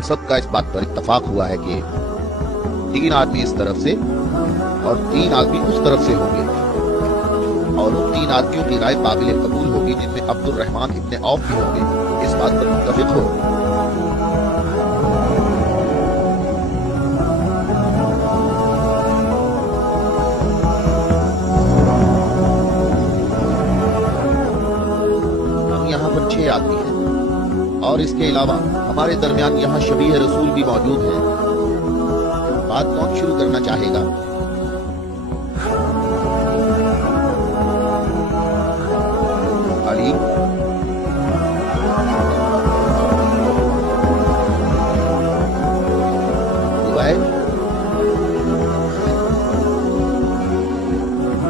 हम सब का इस बात पर इत्तफाक हुआ है कि 3 आदमी इस तरफ से और 3 आदमी उस तरफ से होंगे, और उन 3 आदमियों की राय काबिल कबूल होगी जिनमें अब्दुल रहमान इब्ने औफ भी होंगे। इस बात पर मुत्तफिक हो। हम यहाँ पर 6 आदमी हैं, और इसके अलावा हमारे दरमियान यहाँ शबीह रसूल भी मौजूद हैं। बात कौन शुरू करना चाहेगा? अली, जुबैर,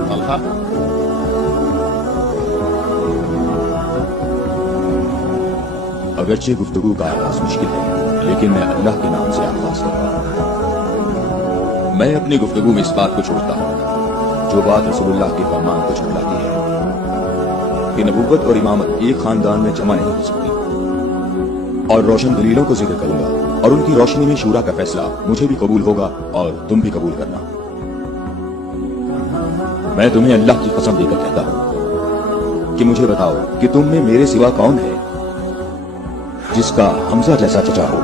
तलहा, अगरचे गुफ्तगू का आगाज मुश्किल है, लेकिन मैं अल्लाह के नाम से आगाज करूंगा। मैं अपनी गुफ्तगू में इस बात को छोड़ता हूँ जो बात रसूलुल्लाह के फरमान को झुठलाती है कि नबूवत और इमामत एक खानदान में जमा नहीं हो सकती, और रोशन दलीलों को जिक्र करूंगा, और उनकी रोशनी में शूरा का फैसला मुझे भी कबूल होगा और तुम भी कबूल करना। मैं तुम्हें अल्लाह की कसम देकर कहता हूँ कि मुझे बताओ कि तुम में मेरे सिवा कौन है जिसका हमजा जैसा चचा हो,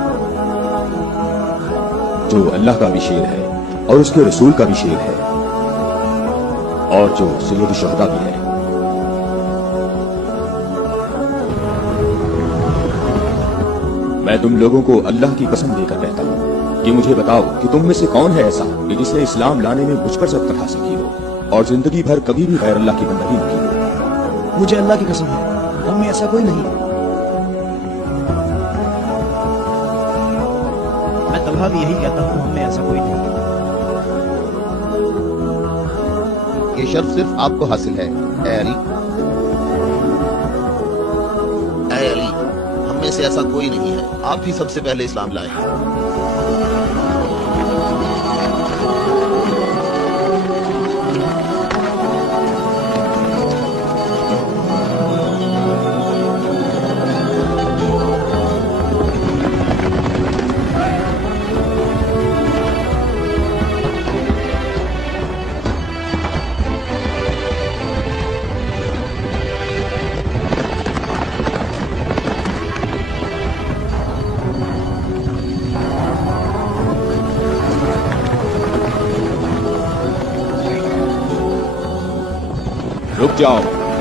जो अल्लाह का भी शेर है और उसके रसूल का भी शेर है, और जो सैयद शुहदा भी है। मैं तुम लोगों को अल्लाह की कसम देकर कहता हूँ कि मुझे बताओ कि तुम में से कौन है ऐसा कि जिसने इस्लाम लाने में मुझ पर सबकत हासिल की हो और जिंदगी भर कभी भी गैर अल्लाह की बंदगी न की हो। मुझे अल्लाह की कसम है, हम में ऐसा कोई नहीं। मैं तलहा भी यही कहता हूँ, हम में ऐसा कोई नहीं। ये शर्फ सिर्फ आपको हासिल है। ऐ अली, हम में से ऐसा कोई नहीं है, आप ही सबसे पहले इस्लाम लाए।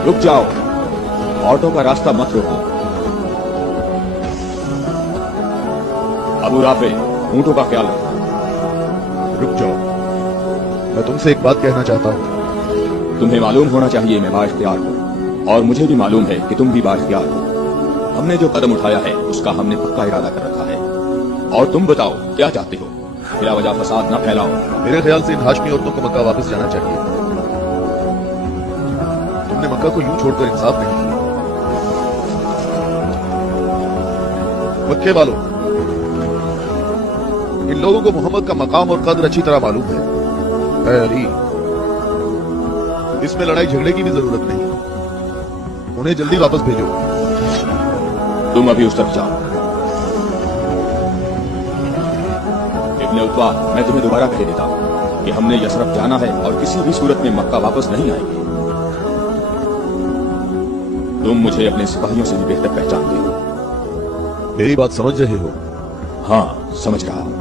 रुक जाओ, ऑटो का रास्ता मत रोको। अबू राफे, ऊंटों का ख्याल रखो। रुक जाओ, मैं तुमसे एक बात कहना चाहता हूँ। तुम्हें मालूम होना चाहिए मैं बाइख्तियार हूँ, और मुझे भी मालूम है कि तुम भी बाइख्तियार हो। हमने जो कदम उठाया है उसका हमने पक्का इरादा कर रखा है, और तुम बताओ क्या चाहते हो? बिला वजह फसाद न फैलाओ। मेरे ख्याल से इन हाशमी औरतों को मक्का वापस जाना चाहिए। तुमने मक्का को यूं छोड़कर इंसाफ नहीं किया। मक्के वालों, इन लोगों को मोहम्मद का मकाम और कद्र अच्छी तरह मालूम है। ऐ अली, इसमें लड़ाई झगड़े की भी जरूरत नहीं, उन्हें जल्दी वापस भेजो। तुम अभी उस तरफ जाओ। इब्ने उतबा, मैं तुम्हें दोबारा कह देता हूं कि हमने यसरफ जाना है और किसी भी सूरत में मक्का वापस नहीं आएंगे। तुम मुझे अपने सिपाहियों से भी बेहतर पहचानते हो। मेरी बात समझ रहे हो? हाँ, समझ रहा हूं।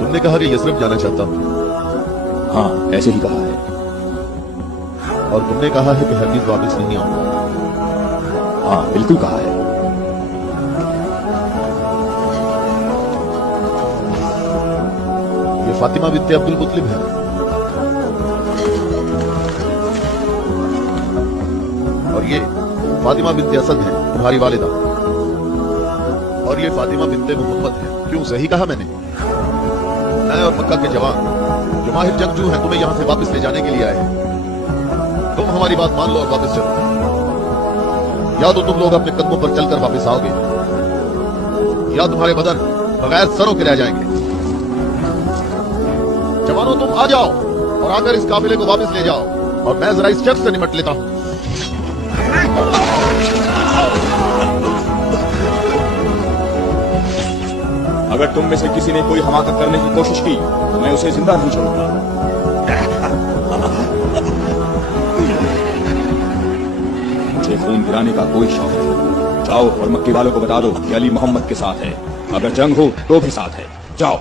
तुमने कहा कि यसरफ जाना चाहता हूं। हाँ, ऐसे ही कहा है। और तुमने कहा है कि हरगिज़ वापस नहीं आऊंगा। हाँ, बिल्कुल कहा है। ये फातिमा बिन्ते अब्दुल मुत्तलिब है, और ये फातिमा बिन्ते असद है, तुम्हारी वालिदा, और ये फातिमा बिन्ते मोहम्मद है। क्यों, सही कहा मैंने? मैं और मक्का के जवान जो माहिर जंगजू हैं तुम्हें यहां से वापस ले जाने के लिए आए हैं। तुम हमारी बात मान लो और वापस चलो, या तो तुम लोग अपने कदमों पर चलकर वापस आओगे, या तुम्हारे बदन बगैर सरों के रह जाएंगे। जवानों, तुम आ जाओ और आकर इस काफिले को वापस ले जाओ, और मैं जरा इस शख्स से निपट लेता हूं। अगर तुम में से किसी ने कोई हमाकत करने की कोशिश की तो मैं उसे जिंदा नहीं छोड़ूंगा। मुझे खून गिराने का कोई शौक नहीं। जाओ और मक्के वालों को बता दो कि अली मोहम्मद के साथ है, अगर जंग हो तो भी साथ है। जाओ।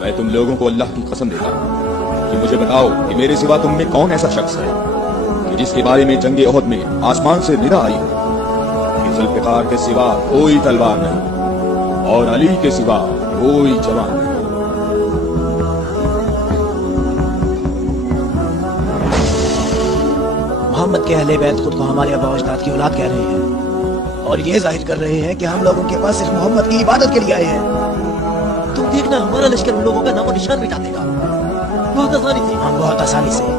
मैं तुम लोगों को अल्लाह की कसम देता हूं कि मुझे बताओ कि मेरे सिवा तुम में कौन ऐसा शख्स है कि जिसके बारे में जंगे ओहद में आसमान से निदा आई हो कि जुल्फिकार के सिवा कोई तलवार नहीं और अली के सिवा कोई जवान नहीं। मोहम्मद के अहले बैत खुद को हमारे आबा अजदाद की औलाद कह रहे हैं और ये जाहिर कर रहे हैं कि हम लोगों के पास सिर्फ मोहम्मद की इबादत के लिए आए हैं। तुम देखना हमारा लश्कर उन लोगों का नामो निशान मिटा देगा, बहुत आसानी से। हम बहुत आसानी से।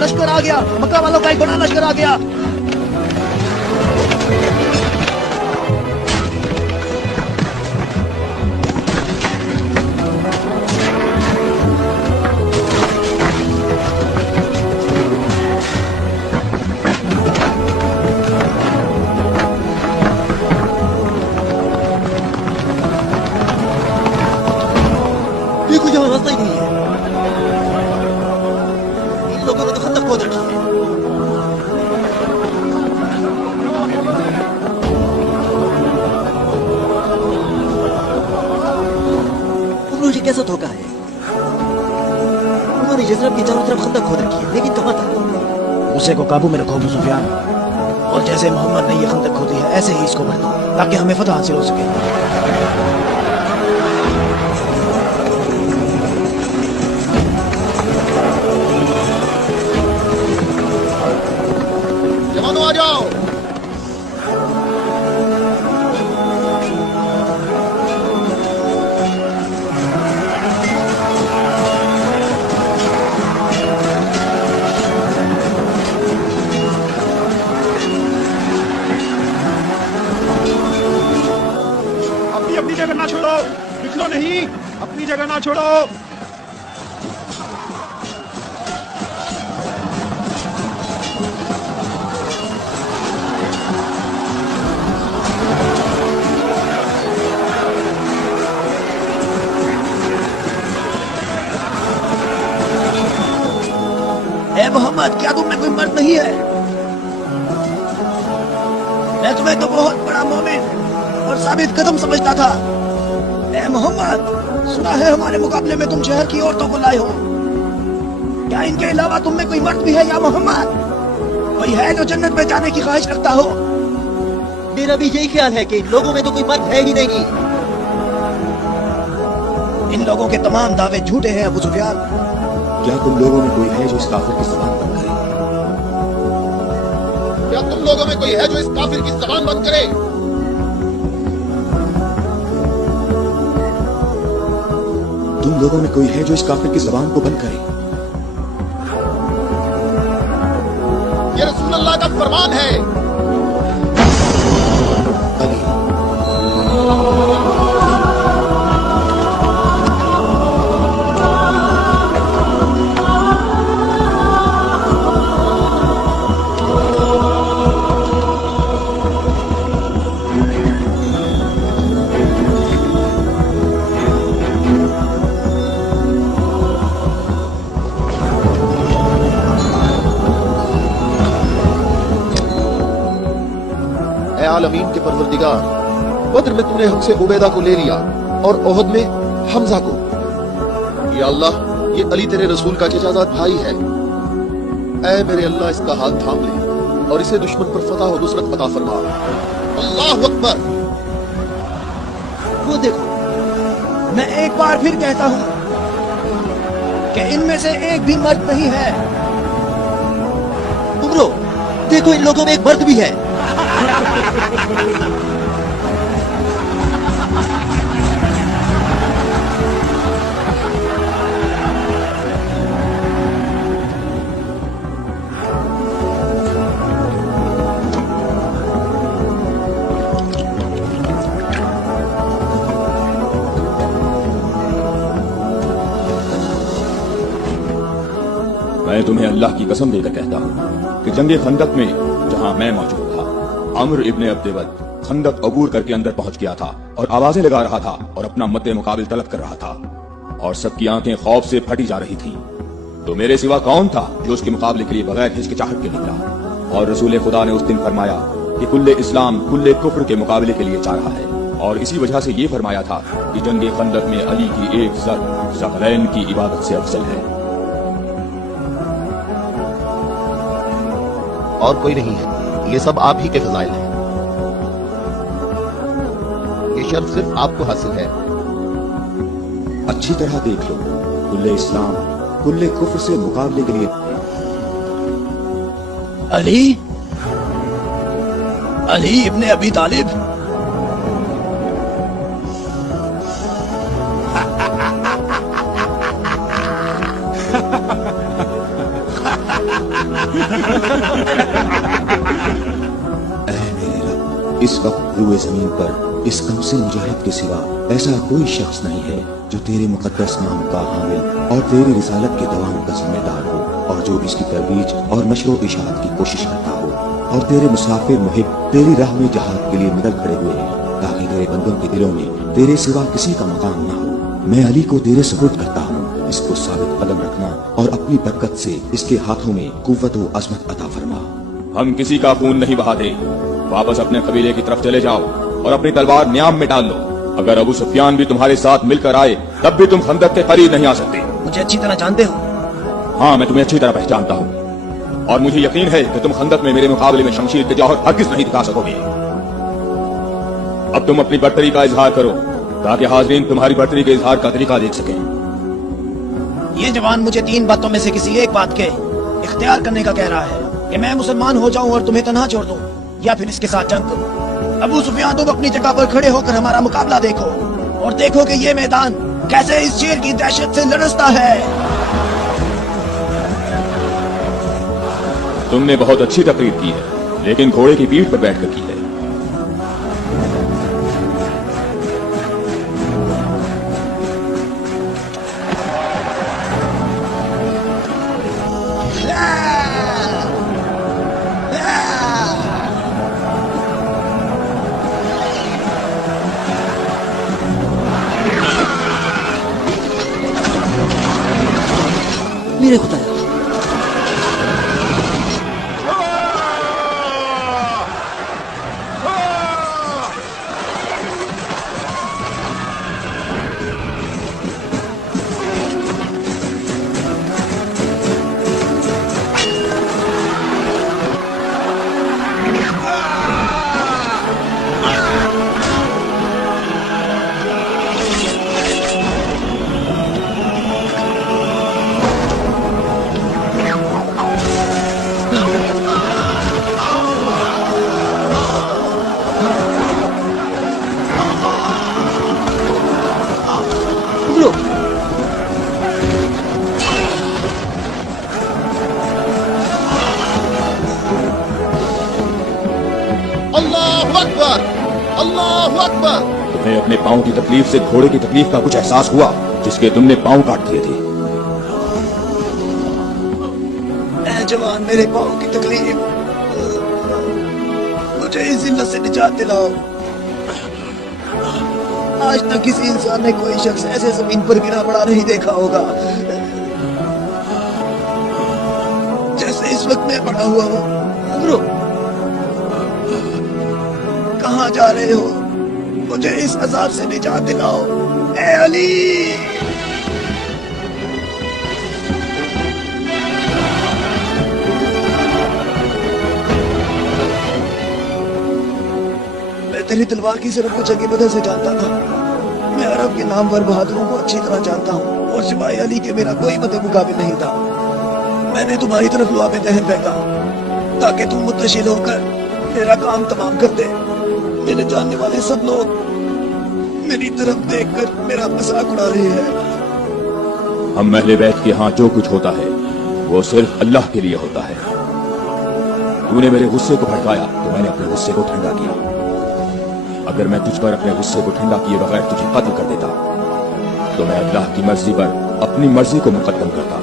लश्कर आ गया, मक्का वालों का एक बड़ा लश्कर आ गया। देखो यहाँ रास्ता ही नहीं है, इन लोगों ने तो खंदक खोद रखी है। ये कैसा धोखा है? उन्होंने यज़रब की चारों तरफ खंदक खोद रखी है, लेकिन कहाँ था? उसे को काबू में रखो अबू सुफियान, और जैसे मोहम्मद ने ये खंदक खोदी है ऐसे ही इसको भर दो ताकि हमें फतह हासिल हो सके। जवानों आ जाओ। अपनी जगह ना छोड़ो, निकलो नहीं, अपनी जगह ना छोड़ो। ए मोहम्मद, क्या तुम में कोई मर्द नहीं है? मैं तुम्हें तो बहुत बड़ा मोमिन और साबित कदम समझता था। ए मोहम्मद, सुना है हमारे मुकाबले में तुम शहर की औरतों को लाए हो। क्या इनके अलावा तुम में कोई मर्द भी है या मोहम्मद? कोई है जो जन्नत में जाने की ख्वाहिश रखता हो? मेरा भी यही ख्याल है कि इन लोगों में तो कोई मर्द है ही नहीं। इन लोगों के तमाम दावे झूठे हैं अबू सुफियान। क्या तुम लोगों में कोई है जो इस काफिर की जबान बंद करे? क्या तुम लोगों में कोई है जो इस काफिर की जबान बंद करे? तुम लोगों में कोई है जो इस काफिर की जबान को बंद करे? ये रसूल अल्लाह का फरमान है। अली, आलमीन के परवरदिगार, बद्र में तुमने हमसे उबैदा को ले लिया और ओहद में हमजा को। या अल्लाह, ये अली तेरे रसूल का चचाजाद भाई है। ऐ मेरे अल्लाह, इसका हाथ थाम ले और इसे दुश्मन पर फतह और नुसरत अता फरमा। अल्लाह अकबर। वो देखो, मैं एक बार फिर कहता हूँ, کہ ان میں سے ایک بھی مرد نہیں ہے. उमरो, देखो इन लोगों में एक मर्द भी है. मैं तुम्हें अल्लाह की कसम देकर कहता हूँ कि जंगे खंदक में जहाँ मैं मौजूद था, अम्र इब्ने अब्देवद खंदक अबूर करके अंदर पहुंच गया था और आवाजें लगा रहा था और अपना मद्दे मुकाबिल तलब कर रहा था और सबकी आंखें खौफ से फटी जा रही थी. तो मेरे सिवा कौन था जो उसके मुकाबले के लिए बगैर हिचकिचाहट के निकला. और रसूल खुदा ने उस दिन फरमाया कि कुल्ले इस्लाम कुल्ले कुफ्र के मुकाबले के लिए जा रहा है. और इसी वजह से ये फरमाया था कि जंगे खंदक में अली की एक सर ज़क़लैन की इबादत से अफजल है. और कोई नहीं है, ये सब आप ही के फजाइल हैं. ये शर्फ सिर्फ आपको हासिल है. अच्छी तरह देख लो, कुल्ले इस्लाम कुल्ले कुफ्र से मुकाबले के लिए अली, अली इब्ने अबी तालिब. इस वक्त रुए जमीन पर इस कमसिन मुजाहिद के सिवा ऐसा कोई शख्स नहीं है जो तेरे मुकद्दस नाम का हामिल और तेरी रिसालत के दवाम का जिम्मेदार हो और जो इसकी तरबीज और नशरो इशाअत की कोशिश करता हो. और तेरे मुसाफिर मुहिब तेरी राह में जहाद के लिए निकल खड़े हुए हैं ताकि तेरे बंदों के दिलों में तेरे सिवा किसी का मकाम न हो. मैं अली को तेरे सुपुर्द करता हूँ. इसको साबित कदम रखना और अपनी बरकत से इसके हाथों में कुव्वत व अज़मत अता फरमा. हम किसी का खून नहीं बहाते. वापस अपने कबीले की तरफ चले जाओ और अपनी तलवार न्याम में डाल लो. अगर अबू सुफियान भी तुम्हारे साथ मिलकर आए तब भी तुम खंदक के करीब नहीं आ सकते. मुझे अच्छी तरह जानते हो. हाँ, मैं तुम्हें अच्छी तरह पहचानता हूँ और मुझे यकीन है कि तुम खंदक में मेरे मुकाबले में शमशीर के जौहर हरगिज़ नहीं दिखा सकोगे. अब तुम अपनी बर्तरी का इजहार करो ताकि हाज़रीन तुम्हारी बर्तरी के इजहार का तरीका देख सकें. ये जवान मुझे 3 बातों में से किसी एक बात के इख्तियार करने का कह रहा है कि मैं मुसलमान हो जाऊं और तुम्हें तन्हा छोड़ दूं या फिर इसके साथ जंग करूं. अबू सुफियान, तुम अपनी जगह पर खड़े होकर हमारा मुकाबला देखो और देखो कि ये मैदान कैसे इस शेर की दहशत से लड़सता है. तुमने बहुत अच्छी तकरीर की है, लेकिन घोड़े की पीठ पर बैठकर की है. मेरे खुदाया, उमरो, अल्लाहु अकबर, अल्लाहु अकबर. तुम्हें अपने पाँव की तकलीफ से घोड़े की तकलीफ का कुछ एहसास हुआ जिसके तुमने पाँव काट दिए थे. ऐ जवान, मेरे पाँव की तकलीफ, मुझे इस जिल्लत से निजात दिलाओ. आज तक किसी इंसान ने कोई शख्स ऐसे जमीन पर गिरा पड़ा नहीं देखा होगा जैसे इस वक्त मैं पड़ा हुआ हूँ. उमरो, कहाँ जा रहे हो? मुझे इस अजाब से निजात दिलाओ. ए अली, मैं तेरी तलवार की सिर्फ कुछ जंगी बदल से जानता था. मैं अरब के नामवर बहादुरों को अच्छी तरह जानता हूँ. और सिवाय अली के मेरा कोई मत मुकाबिल नहीं था। मैंने तुम्हारी तरफ लुआ में दहन फेंका ताकि तुम मुतशिल होकर मेरा काम तमाम कर दे। मेरे जानने वाले सब लोग मेरी तरफ देखकर मेरा मजाक उड़ा रहे हैं। हम अहले बैत के यहाँ जो कुछ होता है वो सिर्फ अल्लाह के लिए होता है। तूने मेरे गुस्से को भड़काया तो मैंने अपने गुस्से को ठंडा किया। अगर मैं तुझ पर अपने गुस्से को ठंडा किए बगैर तुझे कत्ल कर देता तो मैं अल्लाह की मर्जी पर अपनी मर्जी को मुकद्दम करता।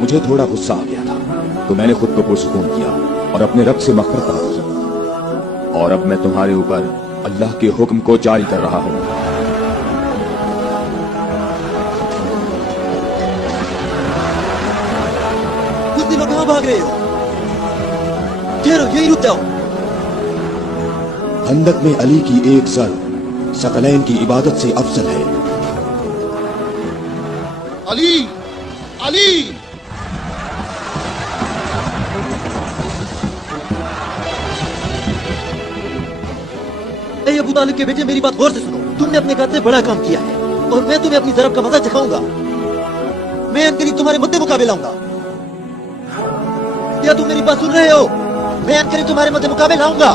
मुझे थोड़ा गुस्सा आ गया था तो मैंने खुद को पुरसुकून किया और अपने रब से मग़फ़िरत तलब की। और अब मैं तुम्हारे ऊपर अल्लाह के हुक्म को जारी कर रहा हूँ। कुछ दिनों कहाँ भाग रहे हो? ठहरो, यहीं रुक जाओ। खंदक में अली की एक ज़र्ब सकलैन की इबादत से अफजल है। अली अली अबू तालिब के बेटे, मेरी बात गौर से सुनो। तुमने अपने कात से बड़ा काम किया है और मैं तुम्हें अपनी ज़रब का मजा चखाऊंगा। मैं अनकरीब तुम्हारे मुद्दे मुकाबले लाऊंगा। क्या तुम मेरी बात सुन रहे हो? मैं अनकरीब तुम्हारे मुद्दे मुकाबले लाऊंगा।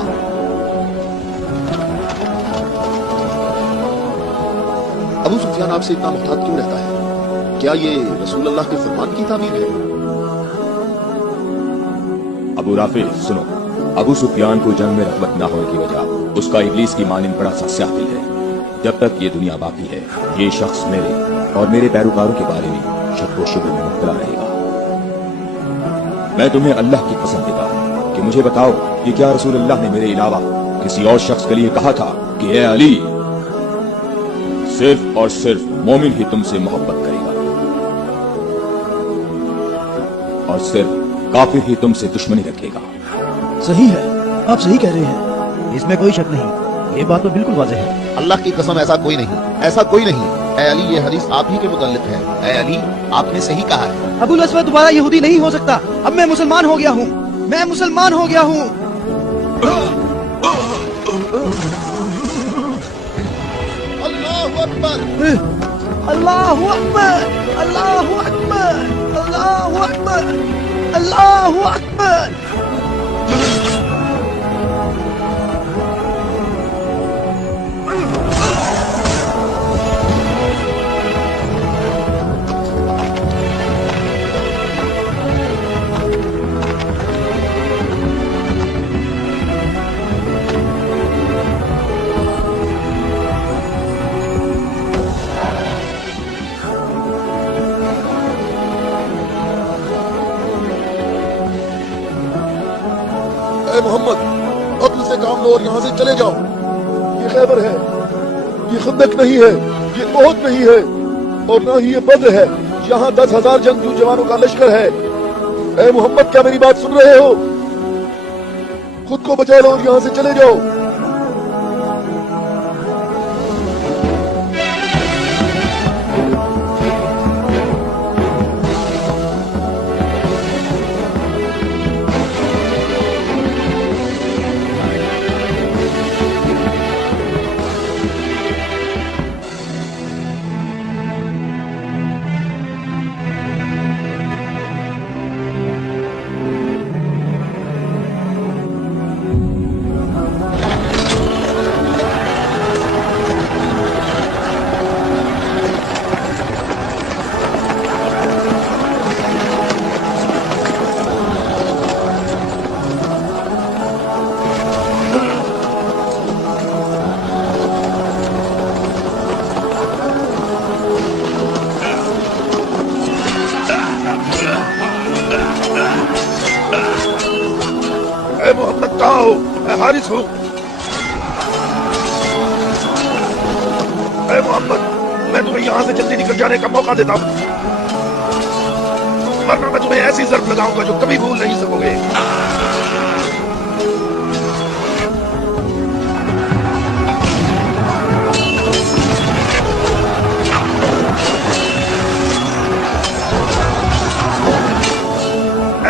अबू सुफियान आपसे इतना मुहतात क्यों रहता है? क्या ये रसूल अल्लाह के फरमान की तामील है? अबू राफे सुनो, अबू सुफियान को जंग में रग़बत न होने की वजह उसका इब्लीस की मानिंद बड़ा सा स्याह दिल है। जब तक ये दुनिया बाकी है ये शख्स मेरे और मेरे पैरोकारों के बारे में शक व शुबह में मुब्तला रहेगा। मैं तुम्हें अल्लाह की कसम देता हूं कि मुझे बताओ कि क्या रसूल अल्लाह ने मेरे अलावा किसी और शख्स के लिए कहा था कि ए अली, सिर्फ और सिर्फ मोमिन ही तुमसे मोहब्बत करेगा और सिर्फ काफिर ही तुमसे दुश्मनी रखेगा। सही है, आप सही कह रहे हैं, इसमें कोई शक नहीं। ये बात तो बिल्कुल वाज़ेह है। अल्लाह की कसम, ऐसा कोई नहीं, ऐसा कोई नहीं। ए अली, ये हदीस आप ही के मुतल्लिक है। ए अली, आपने सही कहा है। अबुल अस्वद दोबारा यहूदी नहीं हो सकता। अब मैं मुसलमान हो गया हूँ, मैं मुसलमान हो गया हूँ। अल्लाहु अकबर, अल्लाहु अकबर, अल्लाहु अकबर, अल्लाहु अकबर, अल्लाहु अकबर। ए मोहम्मद, अक्ल से काम लो और यहाँ से चले जाओ। ये खैबर है, ये खंदक नहीं है, ये ओहद नहीं है और ना ही ये बद्र है। यहाँ 10,000 जंगजू जवानों का लश्कर है। ए मोहम्मद, क्या मेरी बात सुन रहे हो? खुद को बचा लो और यहाँ से चले जाओ। ए मोहम्मद, कहाँ हो? मैं हारिस हूँ। ए मोहम्मद, मैं तुम्हें यहाँ से जल्दी निकल जाने का मौका देता हूँ, वरना मैं तुम्हें ऐसी ज़र्ब लगाऊंगा जो कभी भूल नहीं सकोगे।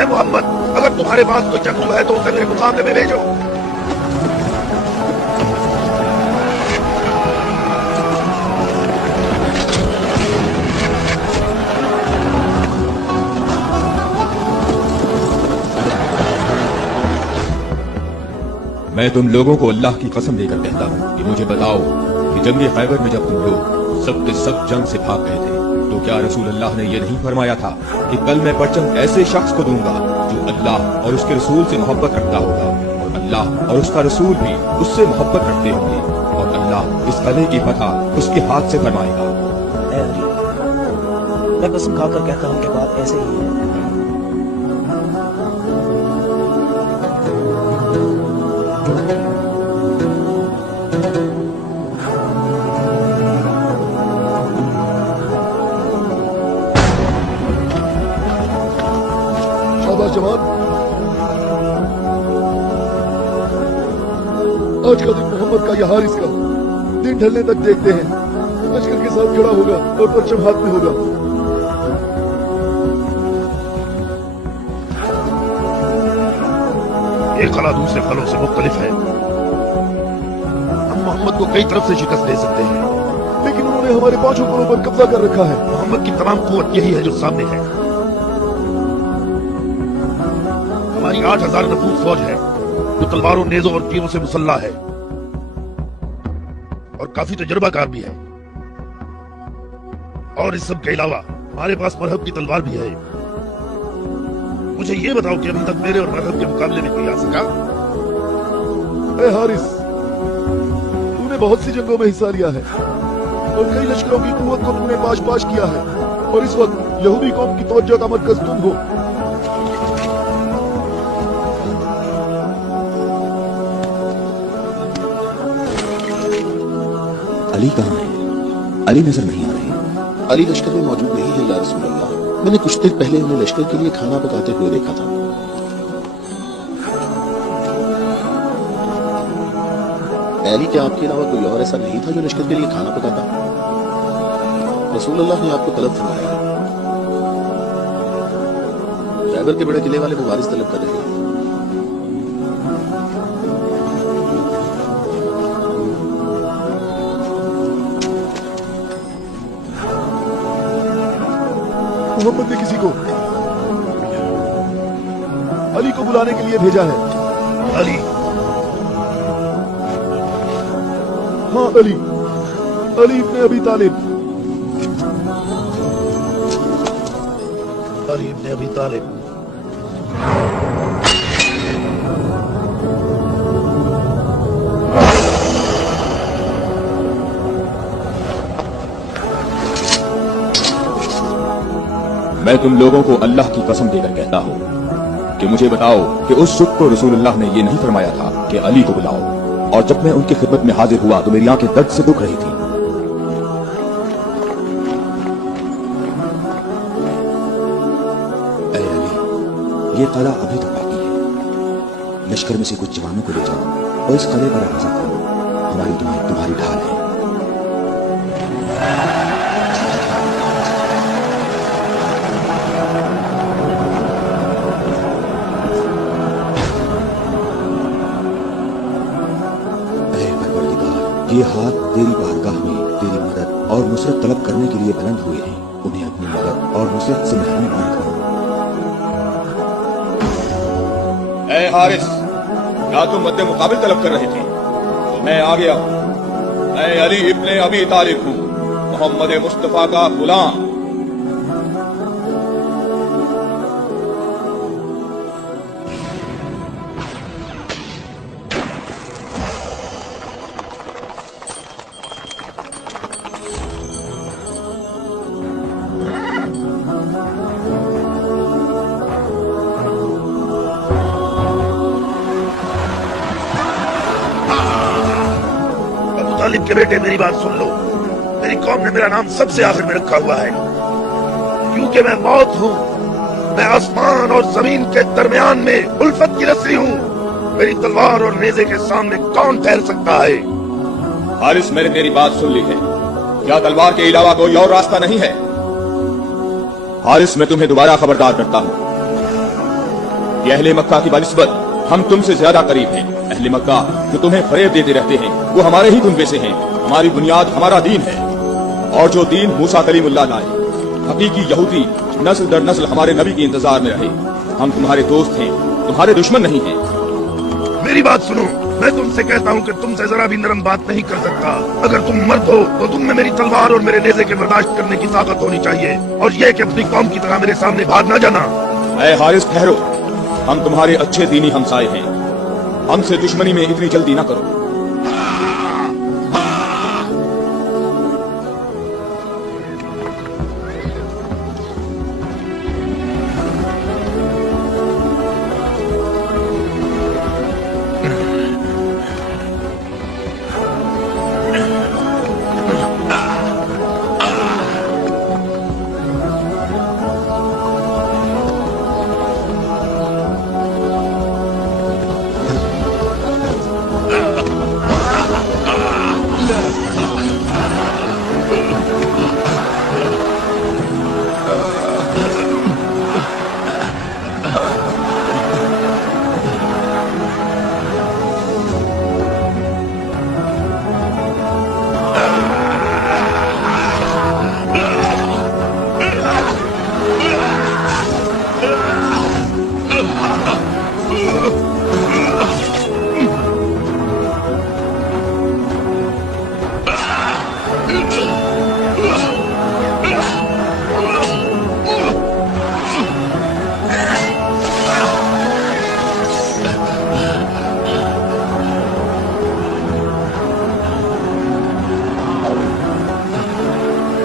ए मोहम्मद, अगर तुम्हारे पास कोई जंगजू है तो उसे मेरे मुकाबले में भेजो। मैं तुम लोगों को अल्लाह की कसम देकर कहता हूँ कि मुझे बताओ कि जंग खैबर में जब तुम लोग सब के सब जंग से भाग गए थे तो क्या रसूल अल्लाह ने ये नहीं फरमाया था कि कल मैं परचम ऐसे शख्स को दूंगा जो अल्लाह और उसके रसूल से मोहब्बत रखता होगा और अल्लाह और उसका रसूल भी उससे मोहब्बत रखते होंगे और अल्लाह इस कले की फतह उसके हाथ से फरमाएगा। ऐ अली, मैं कसम खाकर कहता हूँ कि बात ऐसे ही है। शाबाश जवान। आज का दिन मोहम्मद का या हारिस का दिन ढलने तक देखते हैं। लश्कर के साथ खड़ा होगा और परचम हाथ में होगा। ये कला दूसरे फलों से मुख्तलिफ है। हम मोहम्मद को कई तरफ से शिकस्त दे सकते हैं, लेकिन उन्होंने हमारे 5 हुक्मों पर कब्जा कर रखा है। मोहम्मद की तमाम कुव्वत यही है जो सामने है। हमारी 8000 नफूस फौज है जो तलवारों, नेजों और तीरों से मुसल्ला है और काफी तजुर्बाकार भी है। और इस सब के अलावा हमारे पास मरहब की तलवार भी है। मुझे ये बताओ कि अभी तक मेरे और मरहब के मुकाबले में कोई आ सका? ए हारिस, तूने बहुत सी जंगों में हिस्सा लिया है और कई लश्करों की कुव्वत को तूने पाश किया है और इस वक्त यहूदी कौम की तवज्जो का मरकज तुम हो। अली कहाँ है? अली नजर नहीं आ रहे। अली लश्कर में मौजूद नहीं है या रसूल अल्लाह। मैंने कुछ देर पहले उन्हें लश्कर के लिए खाना पकाते हुए देखा था। अली, क्या आपके अलावा कोई और ऐसा नहीं था जो लश्कर के लिए खाना पकाता? रसूल अल्लाह ने आपको तलब फरमाया है। खैबर के बड़े किले वाले मुवारिस तलब कर रहे हैं। मोहम्मद ने किसी को अली को बुलाने के लिए भेजा है। अली, हाँ अली, अली इब्ने अबी तालिब। अली इब्ने अबी तालिब। मैं तुम लोगों को अल्लाह की कसम देकर कहता हूँ कि मुझे बताओ कि उस सुख को रसूलुल्लाह ने ये नहीं फरमाया था कि अली को बुलाओ, और जब मैं उनकी खिदमत में हाजिर हुआ तो मेरी आंखें दर्द से दुख रही थी। ऐ अली, ये कला अभी तक बाकी है। लश्कर में से कुछ जवानों को ले जाओ और इस कले पर हिफाजत करो। हमारी दुआएं तुम्हारी ढाल है। ये हाथ तेरी बारगाह में तेरी मदद और नुसरत तलब करने के लिए बुलंद हुए हैं। उन्हें अपनी मदद और नुसरत से महरूम न करो। ऐ हारिस, क्या तुम मद्दे मुकाबिल तलब कर रहे थे? तो मैं आ गया हूँ। मैं अली इब्ने अबी तालिब हूँ, मोहम्मद मुस्तफा का गुलाम। तालिब के बेटे, मेरी बात सुन लो। मेरी कौम ने मेरा नाम सबसे आखिर में रखा हुआ है, क्योंकि मैं मौत हूँ। मैं आसमान और जमीन के दरमियान में उल्फत की रस्सी हूँ। मेरी तलवार और नेज़े के सामने कौन ठहर सकता है? हारिस, मैंने तेरी बात सुन ली है। क्या तलवार के अलावा कोई और रास्ता नहीं है? हारिस, मैं तुम्हें दोबारा खबरदार करता हूँ कि अहले मक्का की बनिस्बत हम तुमसे ज्यादा करीब हैं। अहले मक्का जो तुम्हें फरेब देते रहते हैं वो हमारे ही कुनबे से हैं। हमारी बुनियाद हमारा दीन है, और जो दीन मूसा कलीमुल्लाह लाए, हकीकी यहूदी नस्ल दर नस्ल हमारे नबी के इंतजार में रहे। हम तुम्हारे दोस्त हैं, तुम्हारे दुश्मन नहीं हैं। मेरी बात सुनो, मैं तुमसे कहता हूँ कि तुमसे जरा भी नरम बात नहीं कर सकता। अगर तुम मर्द हो तो तुम में मेरी तलवार और मेरे नेज़े के बर्दाश्त करने की ताकत होनी चाहिए, और ये कि अपनी कौम की तरह मेरे सामने भाग ना जाना। ऐ हारिस ठहरो, हम तुम्हारे अच्छे दीनी हमसाए हैं, हमसे दुश्मनी में इतनी जल्दी ना करो।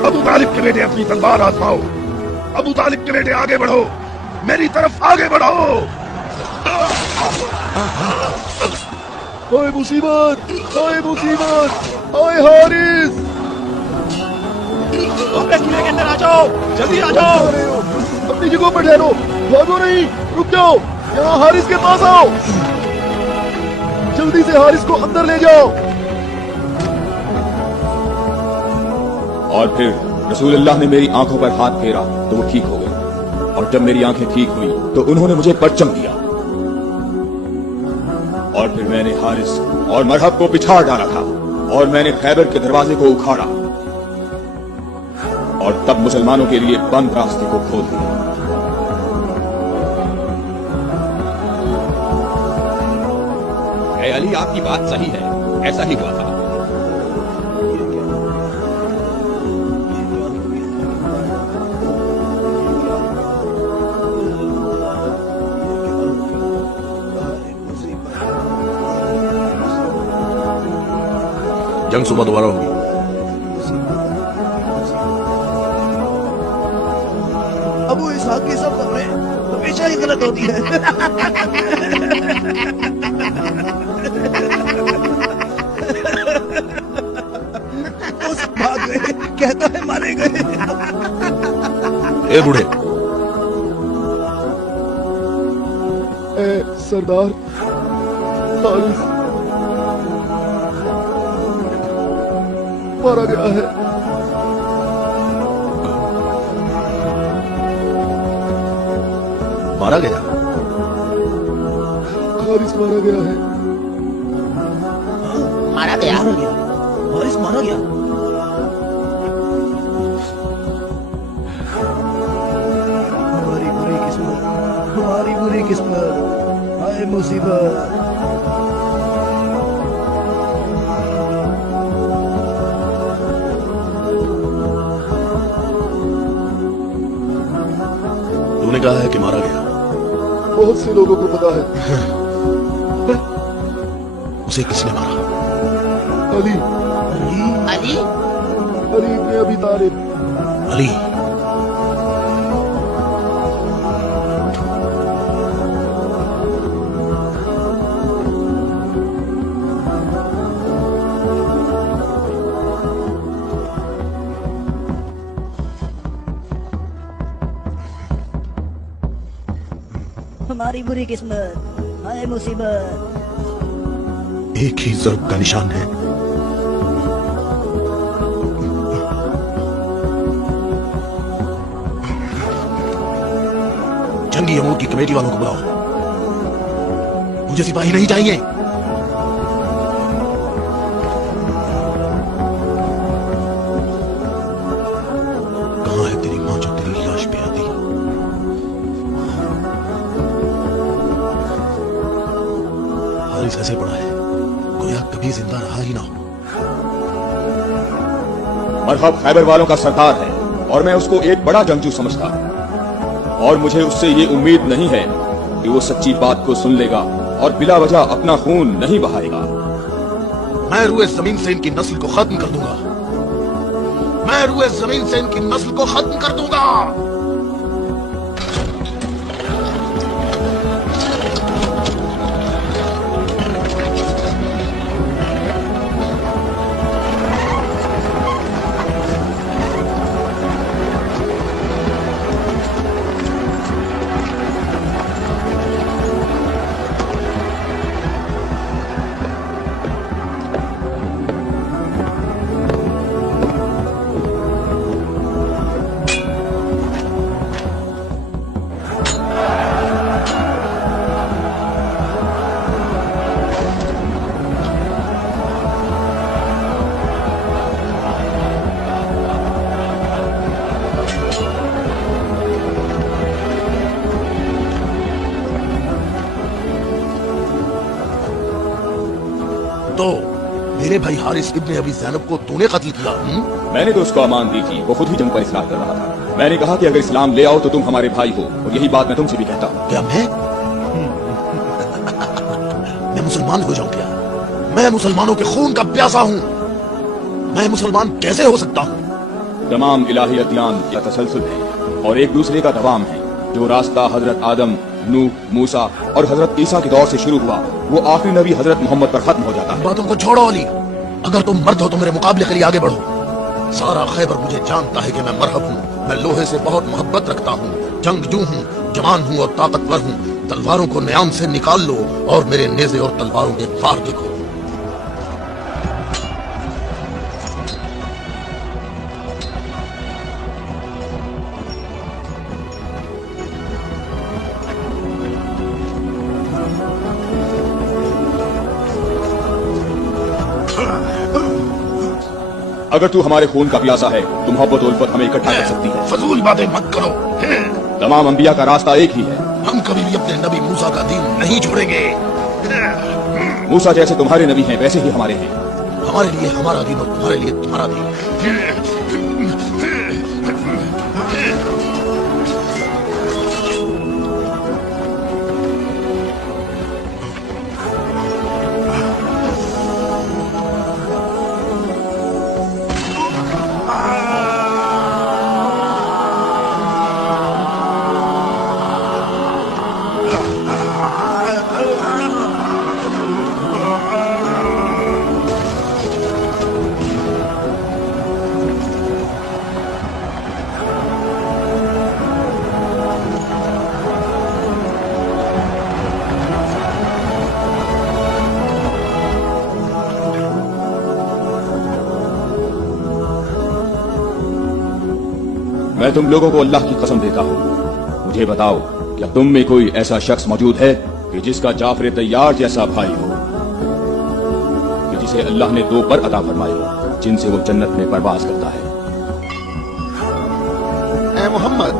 अबू तालिब के बेटे अपनी तलवार आजमाओ। अबू तालिब के बेटे आगे बढ़ो, मेरी तरफ आगे बढ़ो। हाय मुसीबत, हाय मुसीबत, हाय हारिस। किले के अंदर आ जाओ, जल्दी आ जाओ। अपनी जगह पर ठहरो, भागो नहीं, रुक जाओ, यहाँ हारिस के पास आओ। जल्दी से हारिस को अंदर ले जाओ। और फिर रसूलुल्लाह ने मेरी आंखों पर हाथ फेरा तो वो ठीक हो गए, और जब मेरी आंखें ठीक हुई तो उन्होंने मुझे परचम दिया, और फिर मैंने हारिस और मरहब को पिछाड़ डाला था, और मैंने खैबर के दरवाजे को उखाड़ा, और तब मुसलमानों के लिए बंद रास्ते को खोल दिया। अली, आपकी बात सही है, ऐसा ही हुआ था। जंग सुबह दोबारा होगी। अबू इसहाक की सब खबरें हमेशा ही गलत होती है। वो सब भाग गए, कहता है मारे गए। ए बूढ़े, ए सरदार हारिस मारा गया है। मारा गया? हारिस मारा गया है। मारा गया? हारिस मारा गया? हमारी बुरी किस्मत, हमारी बुरी किस्मत, हाय मुसीबत। तूने कहा है कि मारा गया। बहुत से लोगों को पता है। उसे किसने मारा? अली, अली? अली इब्न अबी तालिब। अली? हमारी बुरी किस्मत, हाय मुसीबत। एक ही ज़र्ब का निशान है। जंगी अमूर की कमेटी वालों को बुलाओ, मुझे सिपाही नहीं चाहिए। कहां है तेरी मां जो तेरी लाश पे आती? हारिस ऐसे पड़ा है गोया कभी जिंदा रहा ही ना हो। मरहब खैबर वालों का सरदार है और मैं उसको एक बड़ा जंगजू समझता हूं और मुझे उससे ये उम्मीद नहीं है कि वो सच्ची बात को सुन लेगा और बिला वजह अपना खून नहीं बहाएगा। मैं रुए जमीन से इनकी नस्ल को खत्म कर दूंगा। मैं रुए जमीन से इनकी नस्ल को खत्म कर दूंगा। तो मेरे भाई हारिस इब्ने अबी ज़ैनब को तूने कत्ल किया? मैंने तो उसको अमान दी थी, वो खुद ही जंग पर इसरार कर रहा था। मैंने कहा कि अगर इस्लाम ले आओ तो तुम हमारे भाई हो, और यही बात मैं तुमसे भी कहता हूँ। क्या मैं मुसलमान हो जाऊं क्या? मैं मुसलमानों के खून का प्यासा हूँ। मैं मुसलमान कैसे हो सकता हूँ? तमाम इलाही अदयान का तसलसल है और एक दूसरे का दवाम है। जो रास्ता हजरत आदम, नूह, मूसा और हजरत ईसा के दौर से शुरू हुआ वो आखिरी नबी हजरत मोहम्मद पर खत्म हो जाता है। बातों को छोड़ो अली, अगर तुम मर्द हो तो मेरे मुकाबले के लिए आगे बढ़ो। सारा खैबर मुझे जानता है कि मैं मरहब हूँ। मैं लोहे से बहुत मोहब्बत रखता हूँ, जंगजू हूँ, जवान हूँ और ताकतवर हूँ। तलवारों को न्याम से निकाल लो और मेरे नेज़े और तलवारों के वार देखो। अगर तू हमारे खून का प्यासा है तो मोहब्बत उल्फत हमें इकट्ठा कर सकती है। फजूल बातें मत करो। तमाम अंबिया का रास्ता एक ही है। हम कभी भी अपने नबी मूसा का दीन नहीं छोड़ेंगे। मूसा जैसे तुम्हारे नबी हैं वैसे ही हमारे हैं। हमारे लिए हमारा दीन और तुम्हारे लिए तुम्हारा दीन। मैं तुम लोगों को अल्लाह की कसम देता हूँ, मुझे बताओ क्या तुम में कोई ऐसा शख्स मौजूद है कि जिसका जाफर तैयार जैसा भाई हो, कि जिसे अल्लाह ने दो पर अता फरमाए हो जिनसे वो जन्नत में परवाज करता है। ऐ मोहम्मद,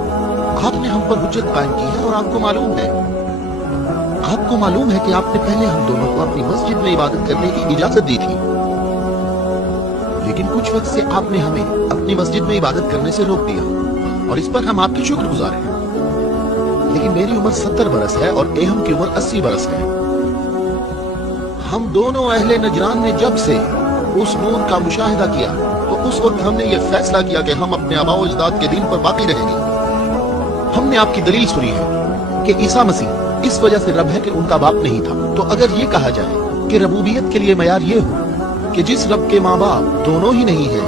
आपने हम पर हुज्जत कायम की है और आपको मालूम है कि आपने पहले हम दोनों को अपनी मस्जिद में इबादत करने की इजाजत दी थी, लेकिन कुछ वक्त से आपने हमें अपनी मस्जिद में इबादत करने से रोक दिया और इस पर हम आपके शुक्रगुजार हैं। लेकिन मेरी उम्र 70 बरस है और एहम की उम्र 80 बरस है। हम दोनों अहले नजरान ने जब से उस नूर का मुशाहिदा किया तो उस वक्त हमने ये फैसला किया कि हम अपने आबा व अजदाद के दीन पर बाकी रहेंगे। हमने आपकी दलील सुनी है कि ईसा मसीह इस वजह से रब है कि उनका बाप नहीं था। तो अगर ये कहा जाए कि रबूबियत के लिए मयार ये हो कि जिस रब के माँ बाप दोनों ही नहीं है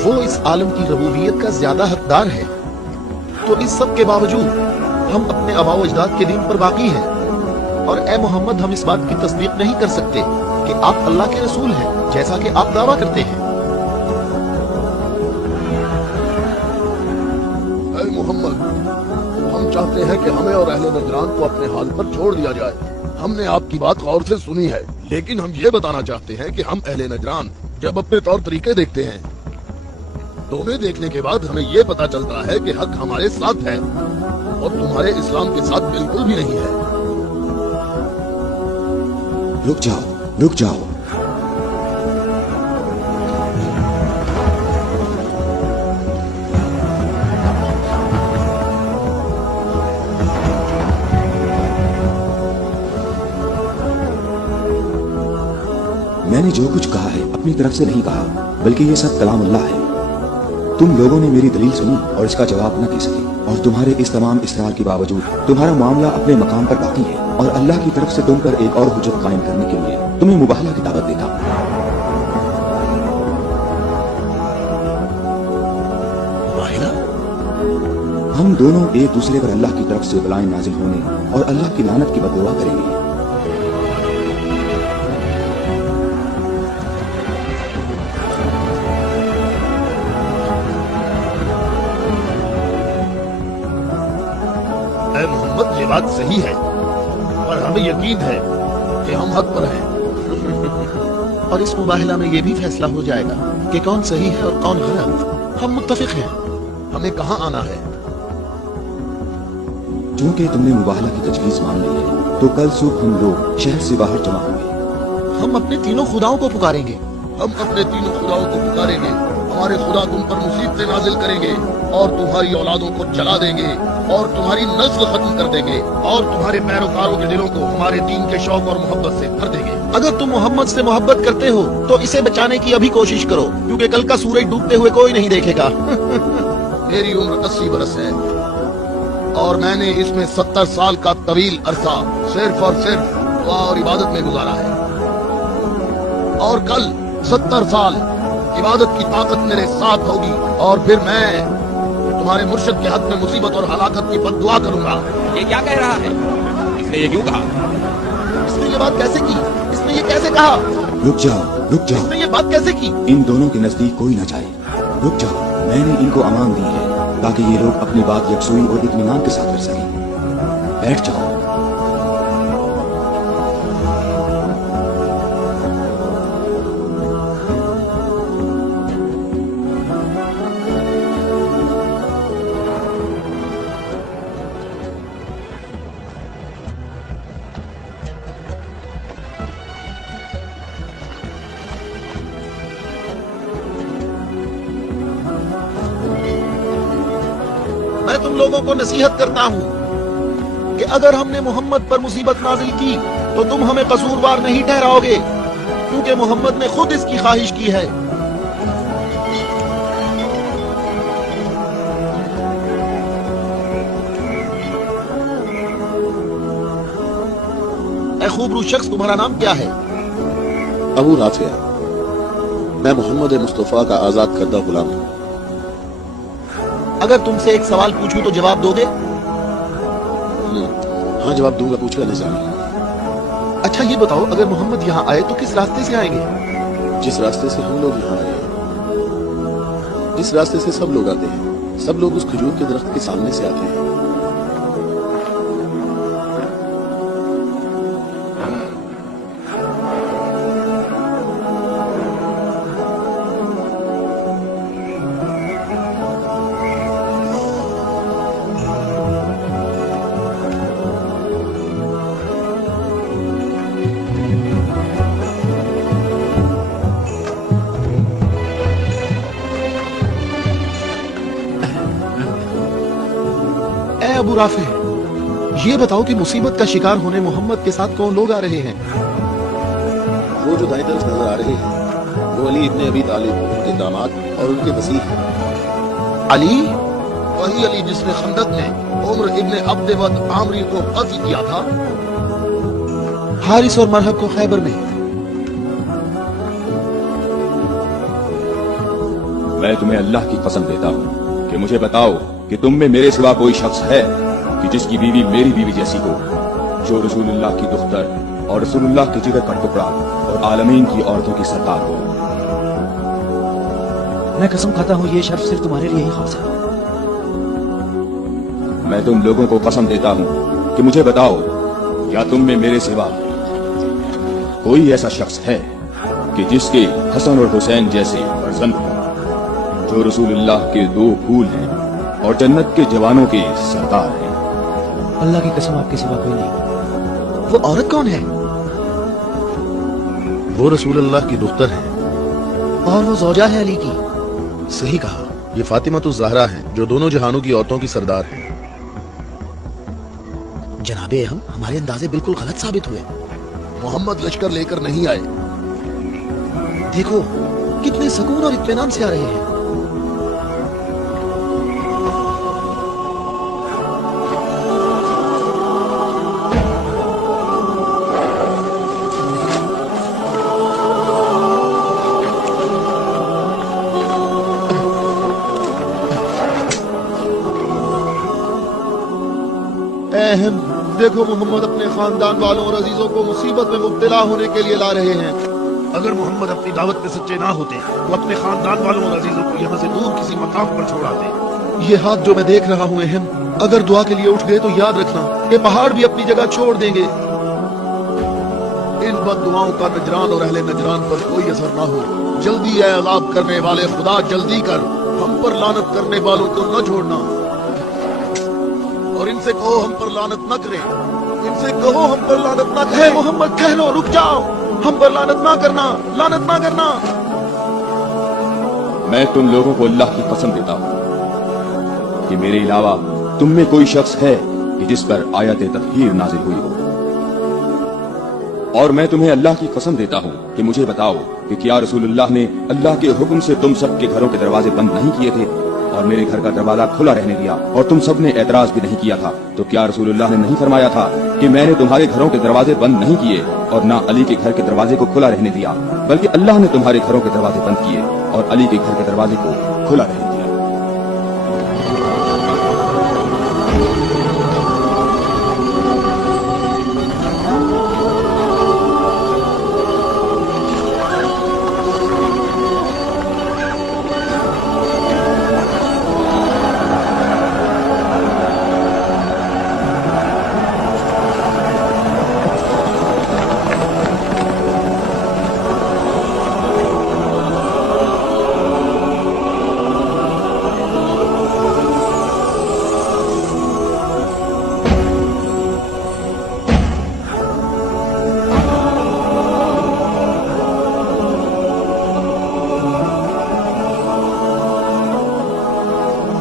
वो इस आलम की रबूबियत का ज्यादा हकदार है, तो इस सब के बावजूद हम अपने आबा व अजदाद के दीन पर बाकी हैं। और ए मोहम्मद, हम इस बात की तस्दीक नहीं कर सकते कि आप अल्लाह के रसूल हैं जैसा कि आप दावा करते हैं। ऐ मोहम्मद, हम चाहते हैं कि हमें और अहले नजरान को अपने हाल पर छोड़ दिया जाए। हमने आपकी बात गौर से सुनी है, लेकिन हम ये बताना चाहते हैं कि हम अहले नजरान जब अपने तौर तरीके देखते हैं तो उन्हें देखने के बाद हमें ये पता चलता है कि हक हमारे साथ है और तुम्हारे इस्लाम के साथ बिल्कुल भी नहीं है। रुक जाओ, रुक जाओ। मैंने जो कुछ कहा है अपनी तरफ से नहीं कहा, बल्कि ये सब कलाम अल्लाह है। तुम लोगों ने मेरी दलील सुनी और इसका जवाब न दे सके, और तुम्हारे इस तमाम इसरार के बावजूद तुम्हारा मामला अपने मकाम पर बाकी है, और अल्लाह की तरफ से तुम पर एक और हुज्जत कायम करने के लिए तुम्हें मुबाहला की दावत देता हूं। मुबाहला? हम दोनों एक दूसरे पर अल्लाह की तरफ से बलाएं नाजिल होने और अल्लाह की लानत की बददुआ करेंगे। ऐ मोहम्मद, ये बात सही है, पर हमें यकीन है कि हम हक पर हैं। और इस मुबाहला में ये भी फैसला हो जाएगा कि कौन सही है और कौन गलत। हम मुत्तफिक हैं। हमें कहाँ आना है? चूंकि तुमने मुबाहला की तजवीज मान ली है, तो कल सुबह हम लोग शहर से बाहर जमा होंगे। हम अपने तीनों खुदाओं को पुकारेंगे। हम अपने तीनों खुदाओं को पुकारेंगे। हमारे खुदा तुम पर मुसीबतें नाजिल करेंगे और तुम्हारी औलादों को जला देंगे और तुम्हारी नस्ल खत्म कर देंगे और तुम्हारे पैरोकारों के दिलों को हमारे दीन के शौक और मोहब्बत से भर देंगे। अगर तुम मोहम्मद से मोहब्बत करते हो तो इसे बचाने की अभी कोशिश करो, क्योंकि कल का सूरज डूबते हुए कोई नहीं देखेगा। मेरी उम्र 80 बरस है और मैंने इसमें 70 साल का तवील अरसा सिर्फ और सिर्फ दुआ और इबादत में गुजारा है, और कल 70 साल इबादत की ताकत मेरे साथ होगी और फिर मैं तुम्हारे मुर्शिद के हक में मुसीबत और हलाकत की बद्दुआ करूंगा। ये क्या कह रहा है? इसने ये क्यों कहा? इसने ये बात कैसे की? इसने ये कैसे कहा? रुक जाओ, रुक जाओ। इसने ये बात कैसे की? इन दोनों के नजदीक कोई न जाए। रुक जाओ, मैंने इनको अमान दी है ताकि ये लोग अपनी बात यकसुई और इत्मीनान के साथ कर सकें। बैठ जाओ। मैं तुम लोगों को नसीहत करता हूँ कि अगर हमने मोहम्मद पर मुसीबत नाजिल की तो तुम हमें कसूरवार नहीं ठहराओगे, क्योंकि मोहम्मद ने खुद इसकी ख्वाहिश की है। ऐ खूबरू शख्स, तुम्हारा नाम क्या है? अबू राफिया, मैं मोहम्मद मुस्तफा का आजाद करदा गुलाम हूँ। अगर तुमसे एक सवाल पूछूं तो जवाब दोगे? हाँ, जवाब दूंगा, पूछकर निजाम। अच्छा ये बताओ, अगर मोहम्मद यहाँ आए तो किस रास्ते से आएंगे? जिस रास्ते से हम लोग यहाँ आए हैं, जिस रास्ते से सब लोग आते हैं, सब लोग उस खजूर के दरख्त के सामने से आते हैं। अबू राफे, ये बताओ कि मुसीबत का शिकार होने मोहम्मद के साथ कौन लोग आ रहे हैं? वो जो दाएं तरफ नजर आ रहे हैं, वो अली इब्ने अबी तालिब, उनके दामाद और उनके वसीह हैं। अली? वही अली जिसने खंदक में उम्र इब्ने अब्द वद आमरी को कत्ल किया था। हारिस और मरहब को खैबर में। मैं तुम्हें अल्लाह की कसम देता हूँ कि मुझे बताओ कि तुम में मेरे सिवा कोई शख्स है कि जिसकी बीवी मेरी बीवी जैसी हो, जो रसूलुल्लाह की दुख्तर और रसूलुल्लाह के जिगर का टुकड़ा और आलमीन की औरतों की सरदार हो। मैं कसम खाता हूँ ये शर्फ सिर्फ तुम्हारे लिए ही खास है। मैं तुम लोगों को कसम देता हूँ कि मुझे बताओ, क्या तुम में मेरे सिवा कोई ऐसा शख्स है कि जिसके हसन और हुसैन जैसे फर्जंद हो, जो रसूलुल्लाह के दो फूल हैं और जन्नत के जवानों के सरदार हैं? अल्लाह की कसम आपके सिवा कोई नहीं। वो औरत कौन है? वो रसूल अल्लाह की दुख्तर है। और वो जोजा है अली की। सही कहा, ये फातिमा तो ज़हरा हैं, जो दोनों जहानों की औरतों की सरदार हैं। जनाबे हम हमारे अंदाजे बिल्कुल गलत साबित हुए। मोहम्मद लश्कर लेकर नहीं आए। देखो कितने सुकून और इत्मीनान से आ रहे हैं। अहम देखो, मोहम्मद अपने खानदान वालों और अजीजों को मुसीबत में मुब्तला होने के लिए ला रहे हैं। अगर मोहम्मद अपनी दावत में सच्चे ना होते तो अपने खानदान वालों और अजीजों को यहाँ से दूर किसी मकाम पर छोड़ आते। ये हाथ जो मैं देख रहा हूँ अहम, अगर दुआ के लिए उठ गए तो याद रखना ये पहाड़ भी अपनी जगह छोड़ देंगे। इन बद दुआओं का नजरान और अहले नजरान पर कोई असर ना हो। जल्दी है अज़ाब करने वाले खुदा, जल्दी कर, हम पर लानत करने वालों को न छोड़ना। और इनसे कहो हम पर लानत न करें, इनसे कहो हम पर लानत न करें। मोहम्मद कह लो, रुक जाओ, हम पर लानत ना करना, लानत ना करना। मैं तुम लोगों को अल्लाह की कसम देता हूँ कि मेरे अलावा तुम में कोई शख्स है कि जिस पर आयत तत्हीर नाजिल हुई हो। और मैं तुम्हें अल्लाह की कसम देता हूँ कि मुझे बताओ कि क्या रसूलुल्लाह ने अल्लाह के हुक्म से तुम सब के घरों के दरवाजे बंद नहीं किए थे और मेरे घर का दरवाजा खुला रहने दिया और तुम सब ने एतराज भी नहीं किया था? तो क्या रसूलुल्लाह ने नहीं फरमाया था कि मैंने तुम्हारे घरों के दरवाजे बंद नहीं किए और ना अली के घर के दरवाजे को खुला रहने दिया, बल्कि अल्लाह ने तुम्हारे घरों के दरवाजे बंद किए और अली के घर के दरवाजे को खुला रहने दिया।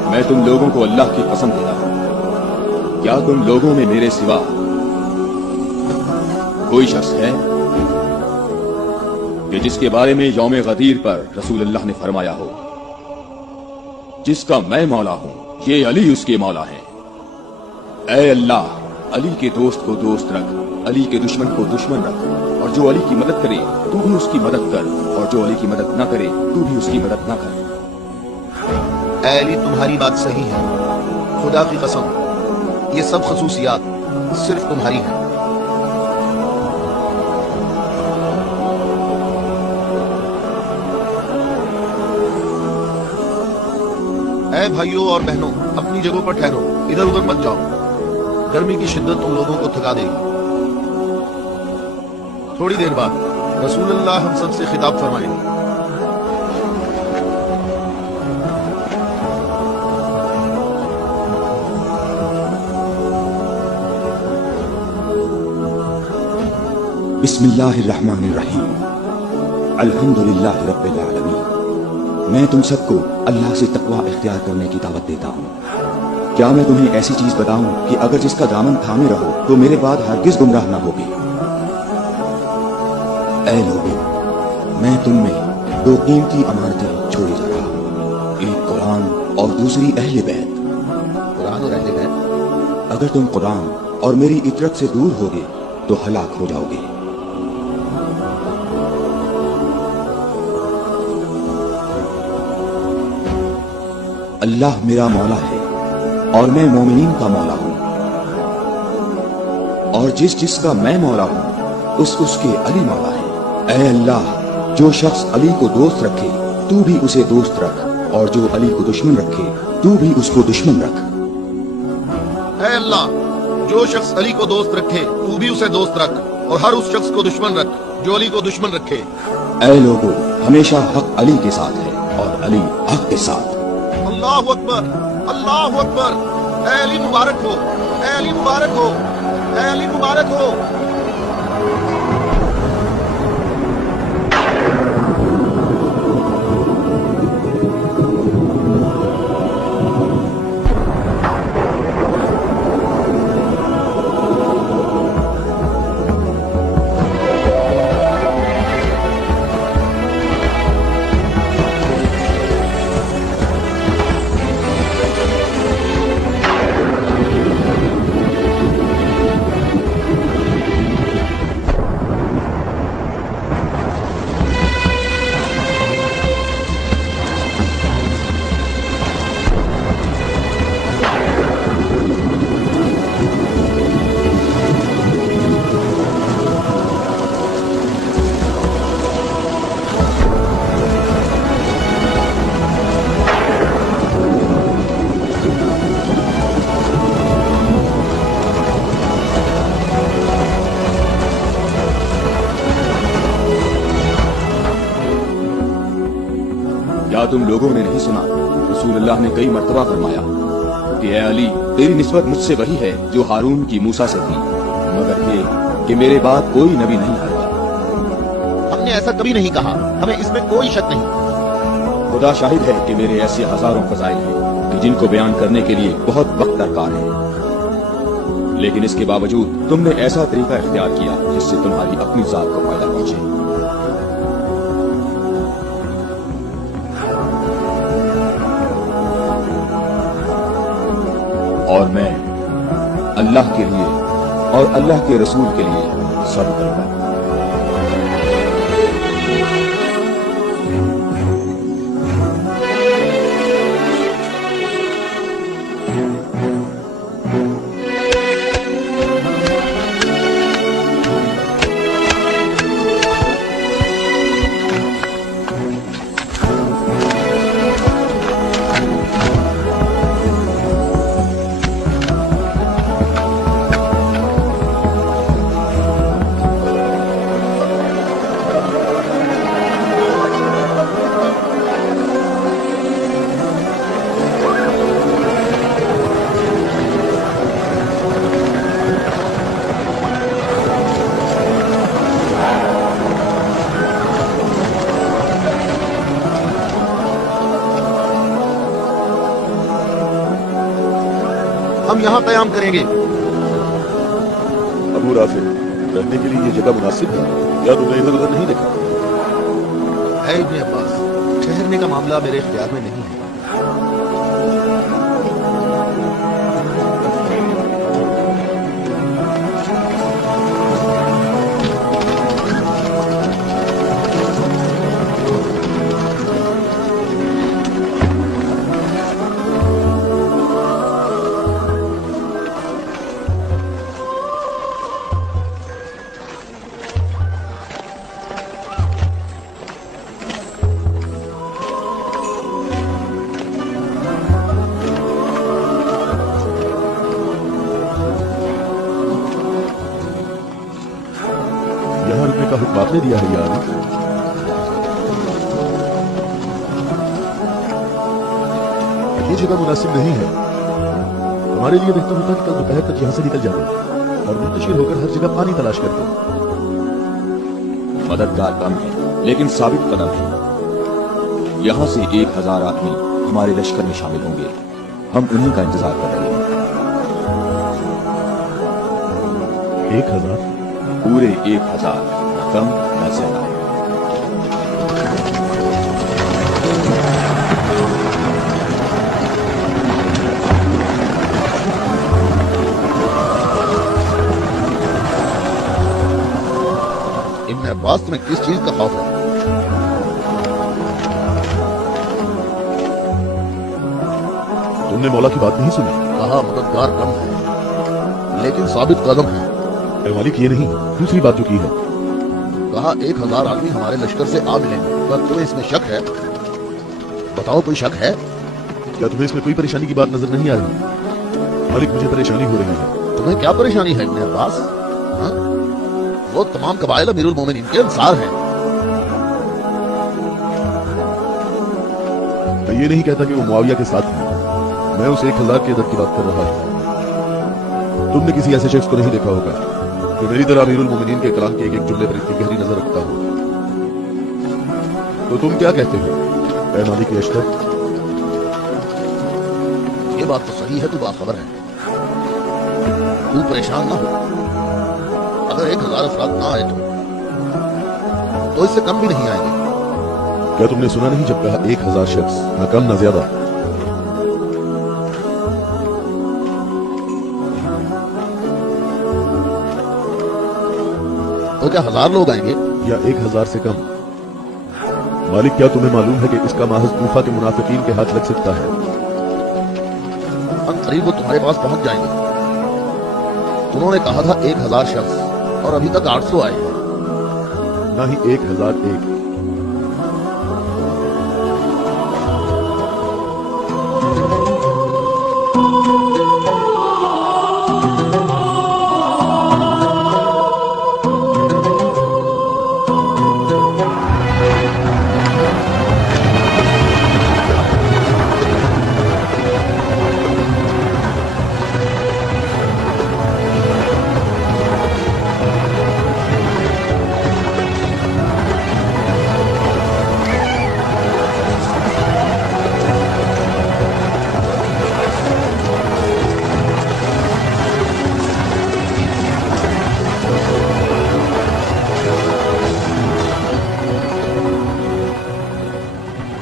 मैं तुम लोगों को अल्लाह की कसम देता हूं, क्या तुम लोगों में मेरे सिवा कोई शख्स है कि जिसके बारे में यौम गदीर पर रसूलुल्लाह ने फरमाया हो, जिसका मैं मौला हूं, ये अली उसके मौला है। ऐ अल्लाह, अली के दोस्त को दोस्त रख, अली के दुश्मन को दुश्मन रख, और जो अली की मदद करे तू भी उसकी मदद कर, और जो अली की मदद न करे तू भी उसकी मदद न कर। ऐ अली, तुम्हारी बात सही है, खुदा की कसम, ये सब खसूसियात सिर्फ तुम्हारी हैं। ऐ भाइयों और बहनों, अपनी जगहों पर ठहरो, इधर उधर मत जाओ, गर्मी की शिद्दत तुम लोगों को थका देगी। थोड़ी देर बाद रसूलुल्लाह हम सब से खिताब फरमाएंगे। बिस्मिल्लाहिर्रहमानिर्रहीम, अल्हम्दुलिल्लाह रब्बिल आलमीन। मैं तुम सबको अल्लाह से तकवा इख्तियार करने की दावत देता हूँ। क्या मैं तुम्हें ऐसी चीज बताऊं कि अगर जिसका दामन थामे रहो तो मेरे बाद हरगिज गुमराह न होगे। ऐ लोगों, मैं तुम में दो कीमती अमानतें छोड़ी जा रहा हूँ, एक कुरान और दूसरी अहले बैत। कुरान और अहले बैत? अगर तुम कुरान और मेरी इतरत से दूर होगे तो हलाक हो जाओगे। अल्लाह मेरा मौला है और मैं मोमिनीन का मौला हूं, और जिस जिसका मैं मौला हूं उसके अली मौला है। ऐ अल्लाह, जो शख्स अली को दोस्त रखे तू भी उसे दोस्त रख, और जो अली को दुश्मन रखे तू भी उसको दुश्मन रख। ऐ अल्लाह, जो शख्स अली को दोस्त रखे तू भी उसे दोस्त रख, और हर उस शख्स को दुश्मन रख जो अली को दुश्मन रखे। ऐ लोगों, हमेशा हक अली के साथ है और अली हक के साथ। अल्लाहु अकबर, अल्लाहु अकबर। ऐ अली मुबारक हो, ऐ अली मुबारक हो, ऐ अली मुबारक हो। क्या तुम लोगों ने नहीं सुना रसूलुल्लाह ने कई मर्तबा फरमाया कि ए अली, तेरी निस्बत मुझसे वही है जो हारून की मूसा से थी, मगर ये कि मेरे बाद कोई नबी नहीं आएगा। हमने ऐसा कभी नहीं कहा, हमें इसमें कोई शक नहीं। खुदा शाहिद है कि मेरे ऐसे हजारों फजाइल हैं कि जिनको बयान करने के लिए बहुत वक्त दरकार है, लेकिन इसके बावजूद तुमने ऐसा तरीका इख्तियार किया जिससे तुम्हारी अपनी जात को फायदा पहुंचे। और मैं अल्लाह के लिए और अल्लाह के रसूल के लिए सब करूंगा। हम यहाँ कयाम करेंगे। अबू राफे, रहने के लिए ये जगह मुनासिब है? या तुमने इधर उधर नहीं देखा? ऐ इब्ने अब्बास, ठहरने का मामला मेरे इख्तियार में नहीं है। यहाँ रुकने का हुक्म आपने दिया है यार। ये जगह मुनासिब नहीं है। हमारे लिए बेहतर होता कि कल दोपहर तक यहाँ से निकल जाते और मुंतशिर होकर हर जगह पानी तलाश करते। मददगार कम है लेकिन साबित कदम है। यहाँ से 1000 आदमी हमारे लश्कर में शामिल होंगे। हम उन्हीं का इंतजार कर रहे हैं। 1000? पूरे 1000, न कम न ज्यादा। इब्ने अब्बास, तुम्हें किस चीज का खौफ है? तुमने मौला की बात नहीं सुनी? कहा मददगार कम है लेकिन साबित कदम है। ए मालिक, ये नहीं, दूसरी बात जो की है। कहा 1000 आदमी हमारे लश्कर से आ मिलेंगे। पर तुम्हें इसमें शक है? बताओ, कोई शक है? क्या तुम्हें इसमें कोई परेशानी की बात नजर नहीं आ रही? मालिक, मुझे परेशानी हो रही है। तुम्हें क्या परेशानी है इब्ने अब्बास? हाँ? वो तमाम कबाइल अमीरुल मोमिनीन के अंसार हैं। मैं ये नहीं कहता कि वो मुआविया के साथ है। मैं उस 1000 के अदद की बात कर रहा हूँ। तुमने किसी ऐसे शख्स को नहीं देखा होगा जो मेरी तरह अमीरुल मोमिनीन के कलाम के एक एक जुमले पर इतनी गहरी नजर रखता हो। तो तुम क्या कहते हो ऐ मालिक अशतर? ये बात तो सही है, तू बाखबर है। तू परेशान ना हो। अगर 1000 अफराद ना आए तो इससे कम भी नहीं आएंगे। क्या तुमने सुना नहीं जब कहा 1000 शख्स, न कम न ज्यादा? तो क्या 1000 लोग आएंगे? या 1000 से कम? मालिक, क्या तुम्हें मालूम है कि इसका महज कूफा के मुनाफिकीन के हाथ लग सकता है? करीब वो तुम्हारे पास पहुंच जाएंगे। उन्होंने कहा था 1000 शख्स और अभी तक 800 आए हैं। ना ही 1001।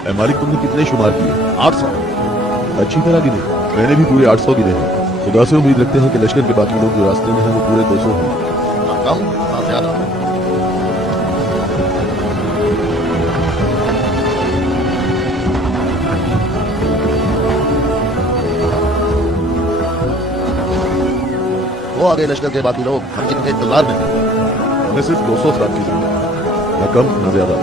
ए मालिक, तुमने कितने शुमार किए? 800। अच्छी तरह गिने। मैंने भी पूरे 800 गिने हैं। खुदा से उम्मीद रखते हैं कि लश्कर के बाकी लोग जो रास्ते में हैं वो पूरे 200 हों। ना कम ना ज्यादा। वो आगे लश्कर के बाकी लोग, हम जिनके इंतजार में हैं। हमें सिर्फ 200 अफराद की जरूरत है, न कम न ज्यादा।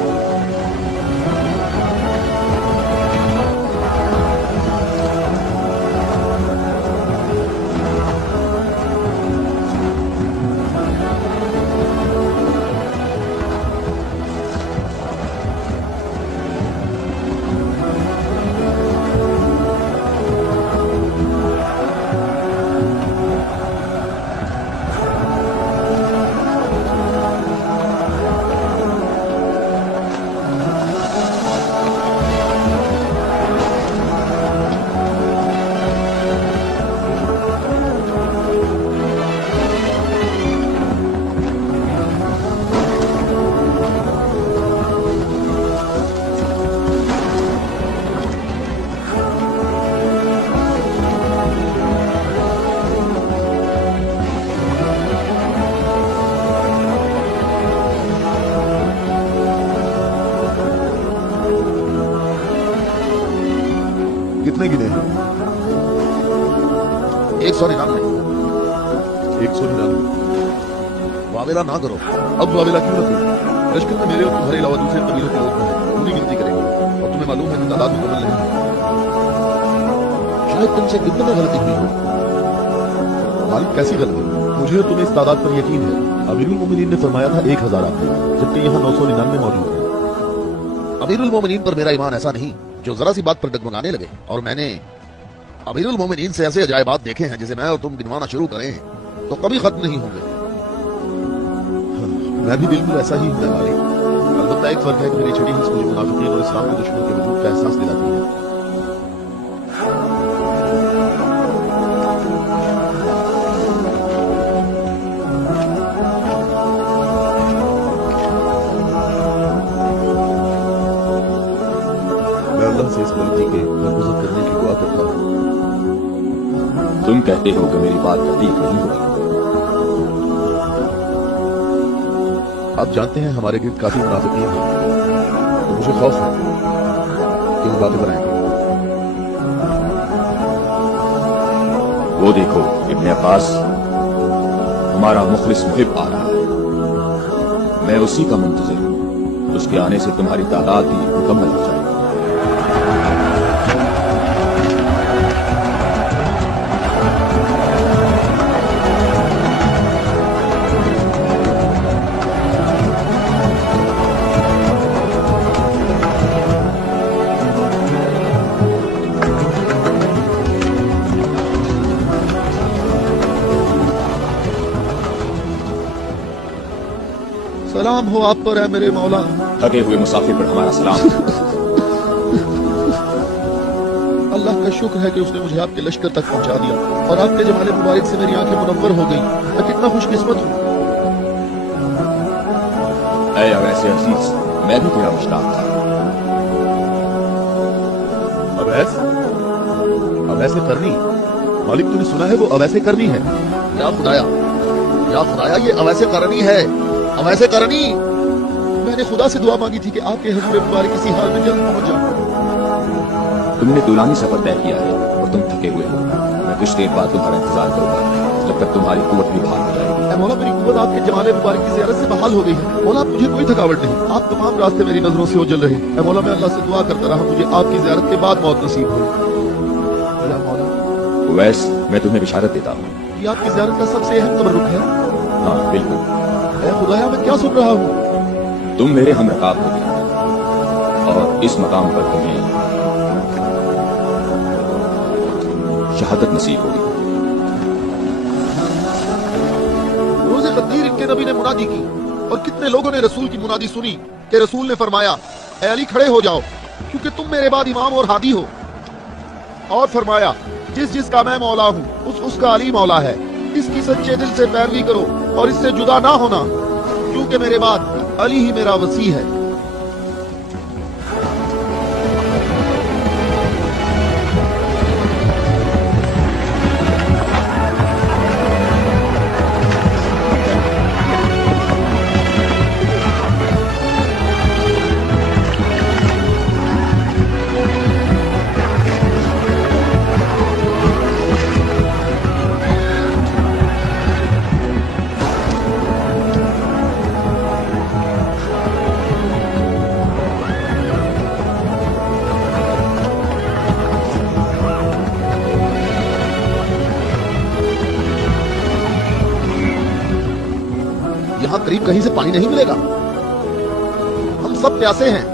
कितने गिने हैं? 199। 199। वावेला ना करो। अब वावेला क्यों न करूं? लश्कर में मेरे और तुम्हारे अलावा दूसरे कबीलों के लोग हैं। पूरी गिनती करेंगे और तुम्हें मालूम है कि तादाद मुकम्मल नहीं है। शायद तुमसे गिनने में गलती हुई हो। मालिक, कैसी गलती? मुझे और तुम्हें इस तादाद पर यकीन है। अमीरुल मोमिनीन ने फरमाया था 1000 आदमी, जबकि यहाँ 999 मौजूद है। अमीरुल मोमिनीन पर मेरा ईमान ऐसा नहीं जो जरा सी बात पर डगमगाने लगे। और मैंने अमीरुल मोमिनीन से ऐसे अजायबात देखे हैं जिसे मैं और तुम गिनवाना शुरू करें तो कभी खत्म नहीं होंगे। मैं भी बिल्कुल ऐसा ही हूँ मालिक। अलबत्ता एक फर्क है कि मेरी छठी हिस्स मुझे मुनाफिकीन और इस्लाम के दुश्मनों के वजूद का एहसास दिलाती है। मैं अल्लाह से इस गलती के दरगुजर करने की दुआ करता हूँ। तुम कहते हो कि मेरी बात ठीक नहीं हुई। आप जानते हैं हमारे गिर्द काफी मुनाफिकीन हैं, तो मुझे खौफ है कि वो बातें बनाएंगे। वो देखो, इब्ने अब्बास, हमारा मुखलिस मुहिब आ रहा है। मैं उसी का मुंतजिर हूँ। उसके आने से तुम्हारी तादाद भी मुकम्मल हो जाएगी। सलाम हो आप पर है मेरे मौला। थके हुए मुसाफिर पर हमारा सलाम। अल्लाह का शुक्र है कि उसने मुझे आपके लश्कर तक पहुंचा दिया और आपके जमाले मुबारक से मेरी आंखें मुनव्वर हो गई। मैं कितना खुशकिस्मत हूँ। ऐ अवैसे अजीज, मैं भी तेरा मुश्ताक था। अवैसे करनी? मालिक, तूने सुना है वो अवैसे करनी है? या खुदाया, ये अवैसे करनी है। अवैसे करनी। मैंने खुदा से दुआ मांगी थी कि आपके हुजूर मुबारक इसी हाल में जल्द पहुंच जाऊं। तुमने तूलानी सफर तय किया है और तुम थके हुए हो। मैं कुछ देर बाद तुम्हारा इंतजार करूंगा जब तक तुम्हारी कुव्वत भी बहाल हो जाएगी। ऐ मौला, मेरी कुव्वत आपके जमाले मुबारक की ज़ियारत से बहाल हो गई है। मौला, मुझे कोई थकावट नहीं। आप तमाम रास्ते मेरी नजरों से ओझल रहे। ऐ मौला, मैं अल्लाह से दुआ करता रहा मुझे आपकी ज़ियारत के बाद मौत नसीब हो। या मौला, वैस, मैं तुम्हें बिशारत देता हूँ। ये आपकी ज़ियारत का सबसे अहम तबर्रुक है। हाँ, बिल्कुल। ऐ खुदाया, मैं क्या सुन रहा हूँ? तुम मेरे हमरकाब होगे और इस मकाम पर तुम्हें शहादत नसीब होगी। रोज़े क़दीर इनके नबी ने मुनादी की और कितने लोगों ने रसूल की मुनादी सुनी कि रसूल ने फरमाया, ऐ अली खड़े हो जाओ क्योंकि तुम मेरे बाद इमाम और हादी हो। और फरमाया, जिसका मैं मौला हूँ उसका अली मौला है। इसकी सच्चे दिल से पैरवी करो और इससे जुदा ना होना, क्योंकि मेरे बाद अली ही मेरा वसी है। कहीं से पानी नहीं मिलेगा? हम सब प्यासे हैं।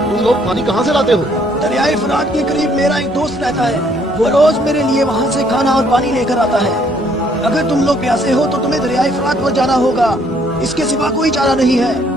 तुम लोग पानी कहाँ से लाते हो? दरियाए फरात के करीब मेरा एक दोस्त रहता है। वो रोज मेरे लिए वहाँ से खाना और पानी लेकर आता है। अगर तुम लोग प्यासे हो तो तुम्हें दरियाए फरात पर जाना होगा। इसके सिवा कोई चारा नहीं है।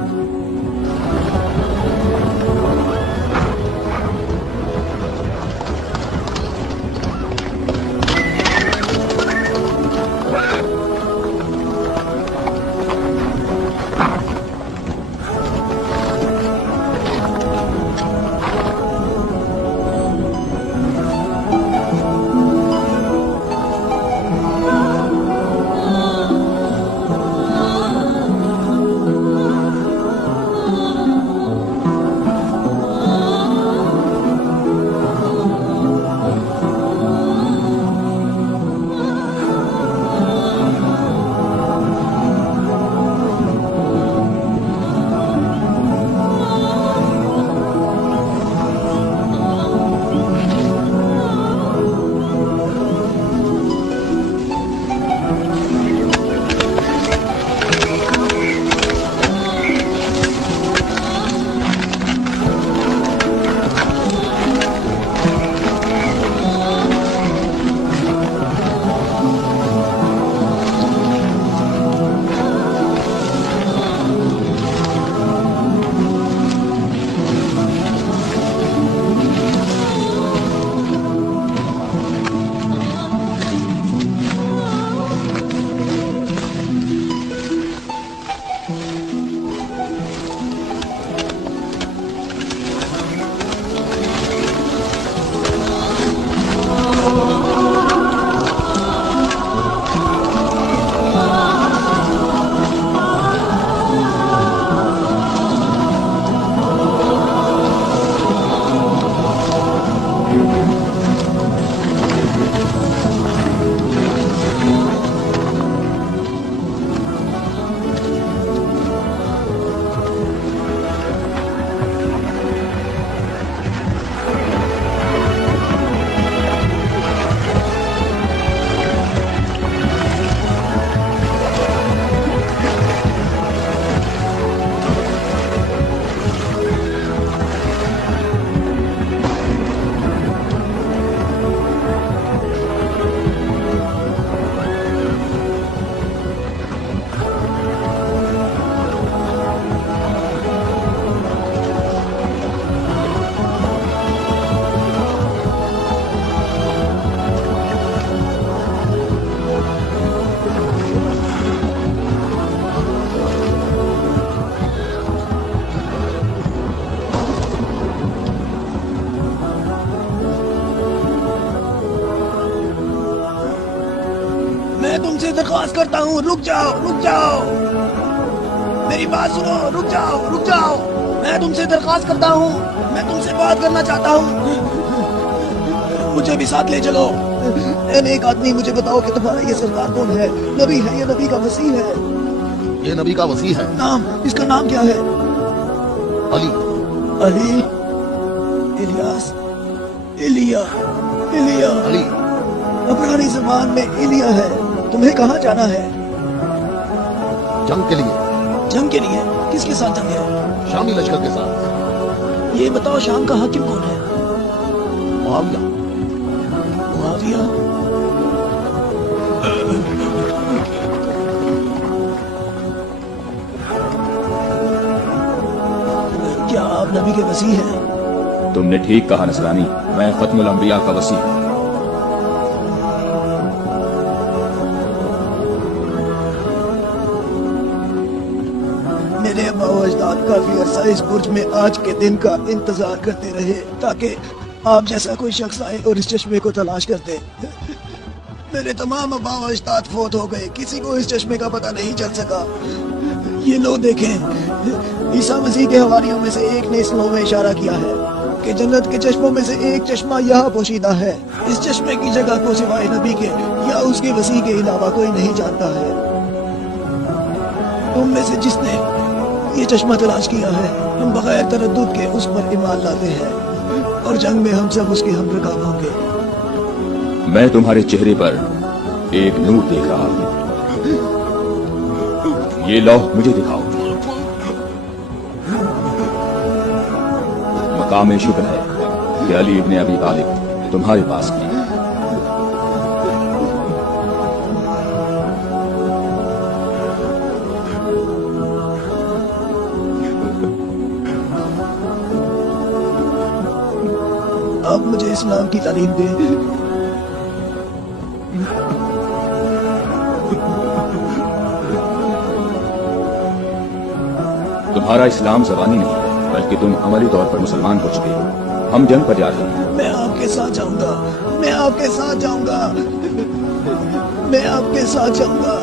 मैं तुमसे दरख्वास्त करता हूँ, रुक जाओ, रुक जाओ। मेरी बात सुनो, रुक जाओ, रुक जाओ। मैं तुमसे दरख्वास्त करता हूँ, मैं तुमसे बात करना चाहता हूँ। मुझे भी साथ ले चलो। ए नेक आदमी, मुझे बताओ कि तुम्हारा ये सरदार कौन है? नबी है, ये नबी का वसी है। ये नबी का वसी है। नाम, इसका नाम क्या है? अली। अली, इलियास, इलिया, इलिया। अली। अफगानी ज़बान में इलिया है। तुम्हें कहाँ जाना है? जंग के लिए। जंग के लिए? किसके साथ जंग है? शामी लश्कर के साथ। ये बताओ, शाम का हाकिम कौन है? मुआविया। मुआविया? क्या आप नबी के वसी हैं? तुमने ठीक कहा नसरानी, मैं खत्मुल अंबिया का वसी हूँ। मेरे अब्बा व अजदाद काफी अरसा इस बुर्ज में आज के दिन का इंतजार करते रहे ताकि आप जैसा कोई शख्स आए और इस चश्मे को तलाश कर दे। मेरे तमाम अब्बा व अजदाद फौत हो गए, किसी को इस चश्मे का पता नहीं चल सका। ये लो देखें, ईसा मसीह के हवारियों में से एक ने इस लो में इशारा किया है कि जन्नत के चश्मों में से एक चश्मा यहाँ पोशीदा है। इस चश्मे की जगह को सिवाय नबी के या उसके वसी के अलावा कोई नहीं जानता है। तुम में से जिसने ये चश्मा तलाश किया है, हम बगैर तरद्दुद के उस पर ईमान लाते हैं और जंग में हम सब उसके हमरकाब होंगे। मैं तुम्हारे चेहरे पर एक नूर देख रहा हूं। ये लौह मुझे दिखाओ। मकाम शुक्र है कि अली इब्ने अबी तालिब तुम्हारे पास हैं। आप मुझे इस्लाम की तालीम दें। तुम्हारा इस्लाम ज़बानी नहीं है, बल्कि तुम अमली तौर पर मुसलमान हो चुके हो। हम जंग पर जा रहे हैं। मैं आपके साथ जाऊंगा, मैं आपके साथ जाऊंगा, मैं आपके साथ जाऊंगा।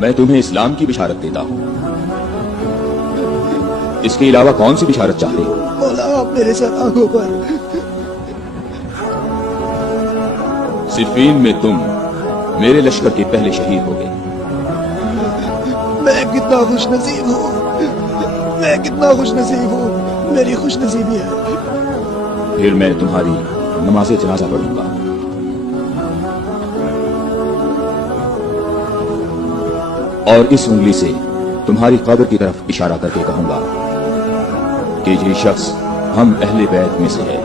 मैं तुम्हें इस्लाम की बिशारत देता हूँ। इसके अलावा कौन सी बिशारत चाहते हो? मौला आप मेरे साथ आंखों पर। सिफीन में तुम मेरे लश्कर के पहले शहीद हो गए। मैं कितना खुशनसीब हूँ, मैं कितना खुशनसीब हूँ, मेरी खुशनसीबी है। फिर मैं तुम्हारी नमाज़े जनाजा पढ़ूंगा। और इस उंगली से तुम्हारी कब्र की तरफ इशारा करके कहूंगा कि ये शख्स हम अहले बैत में से है।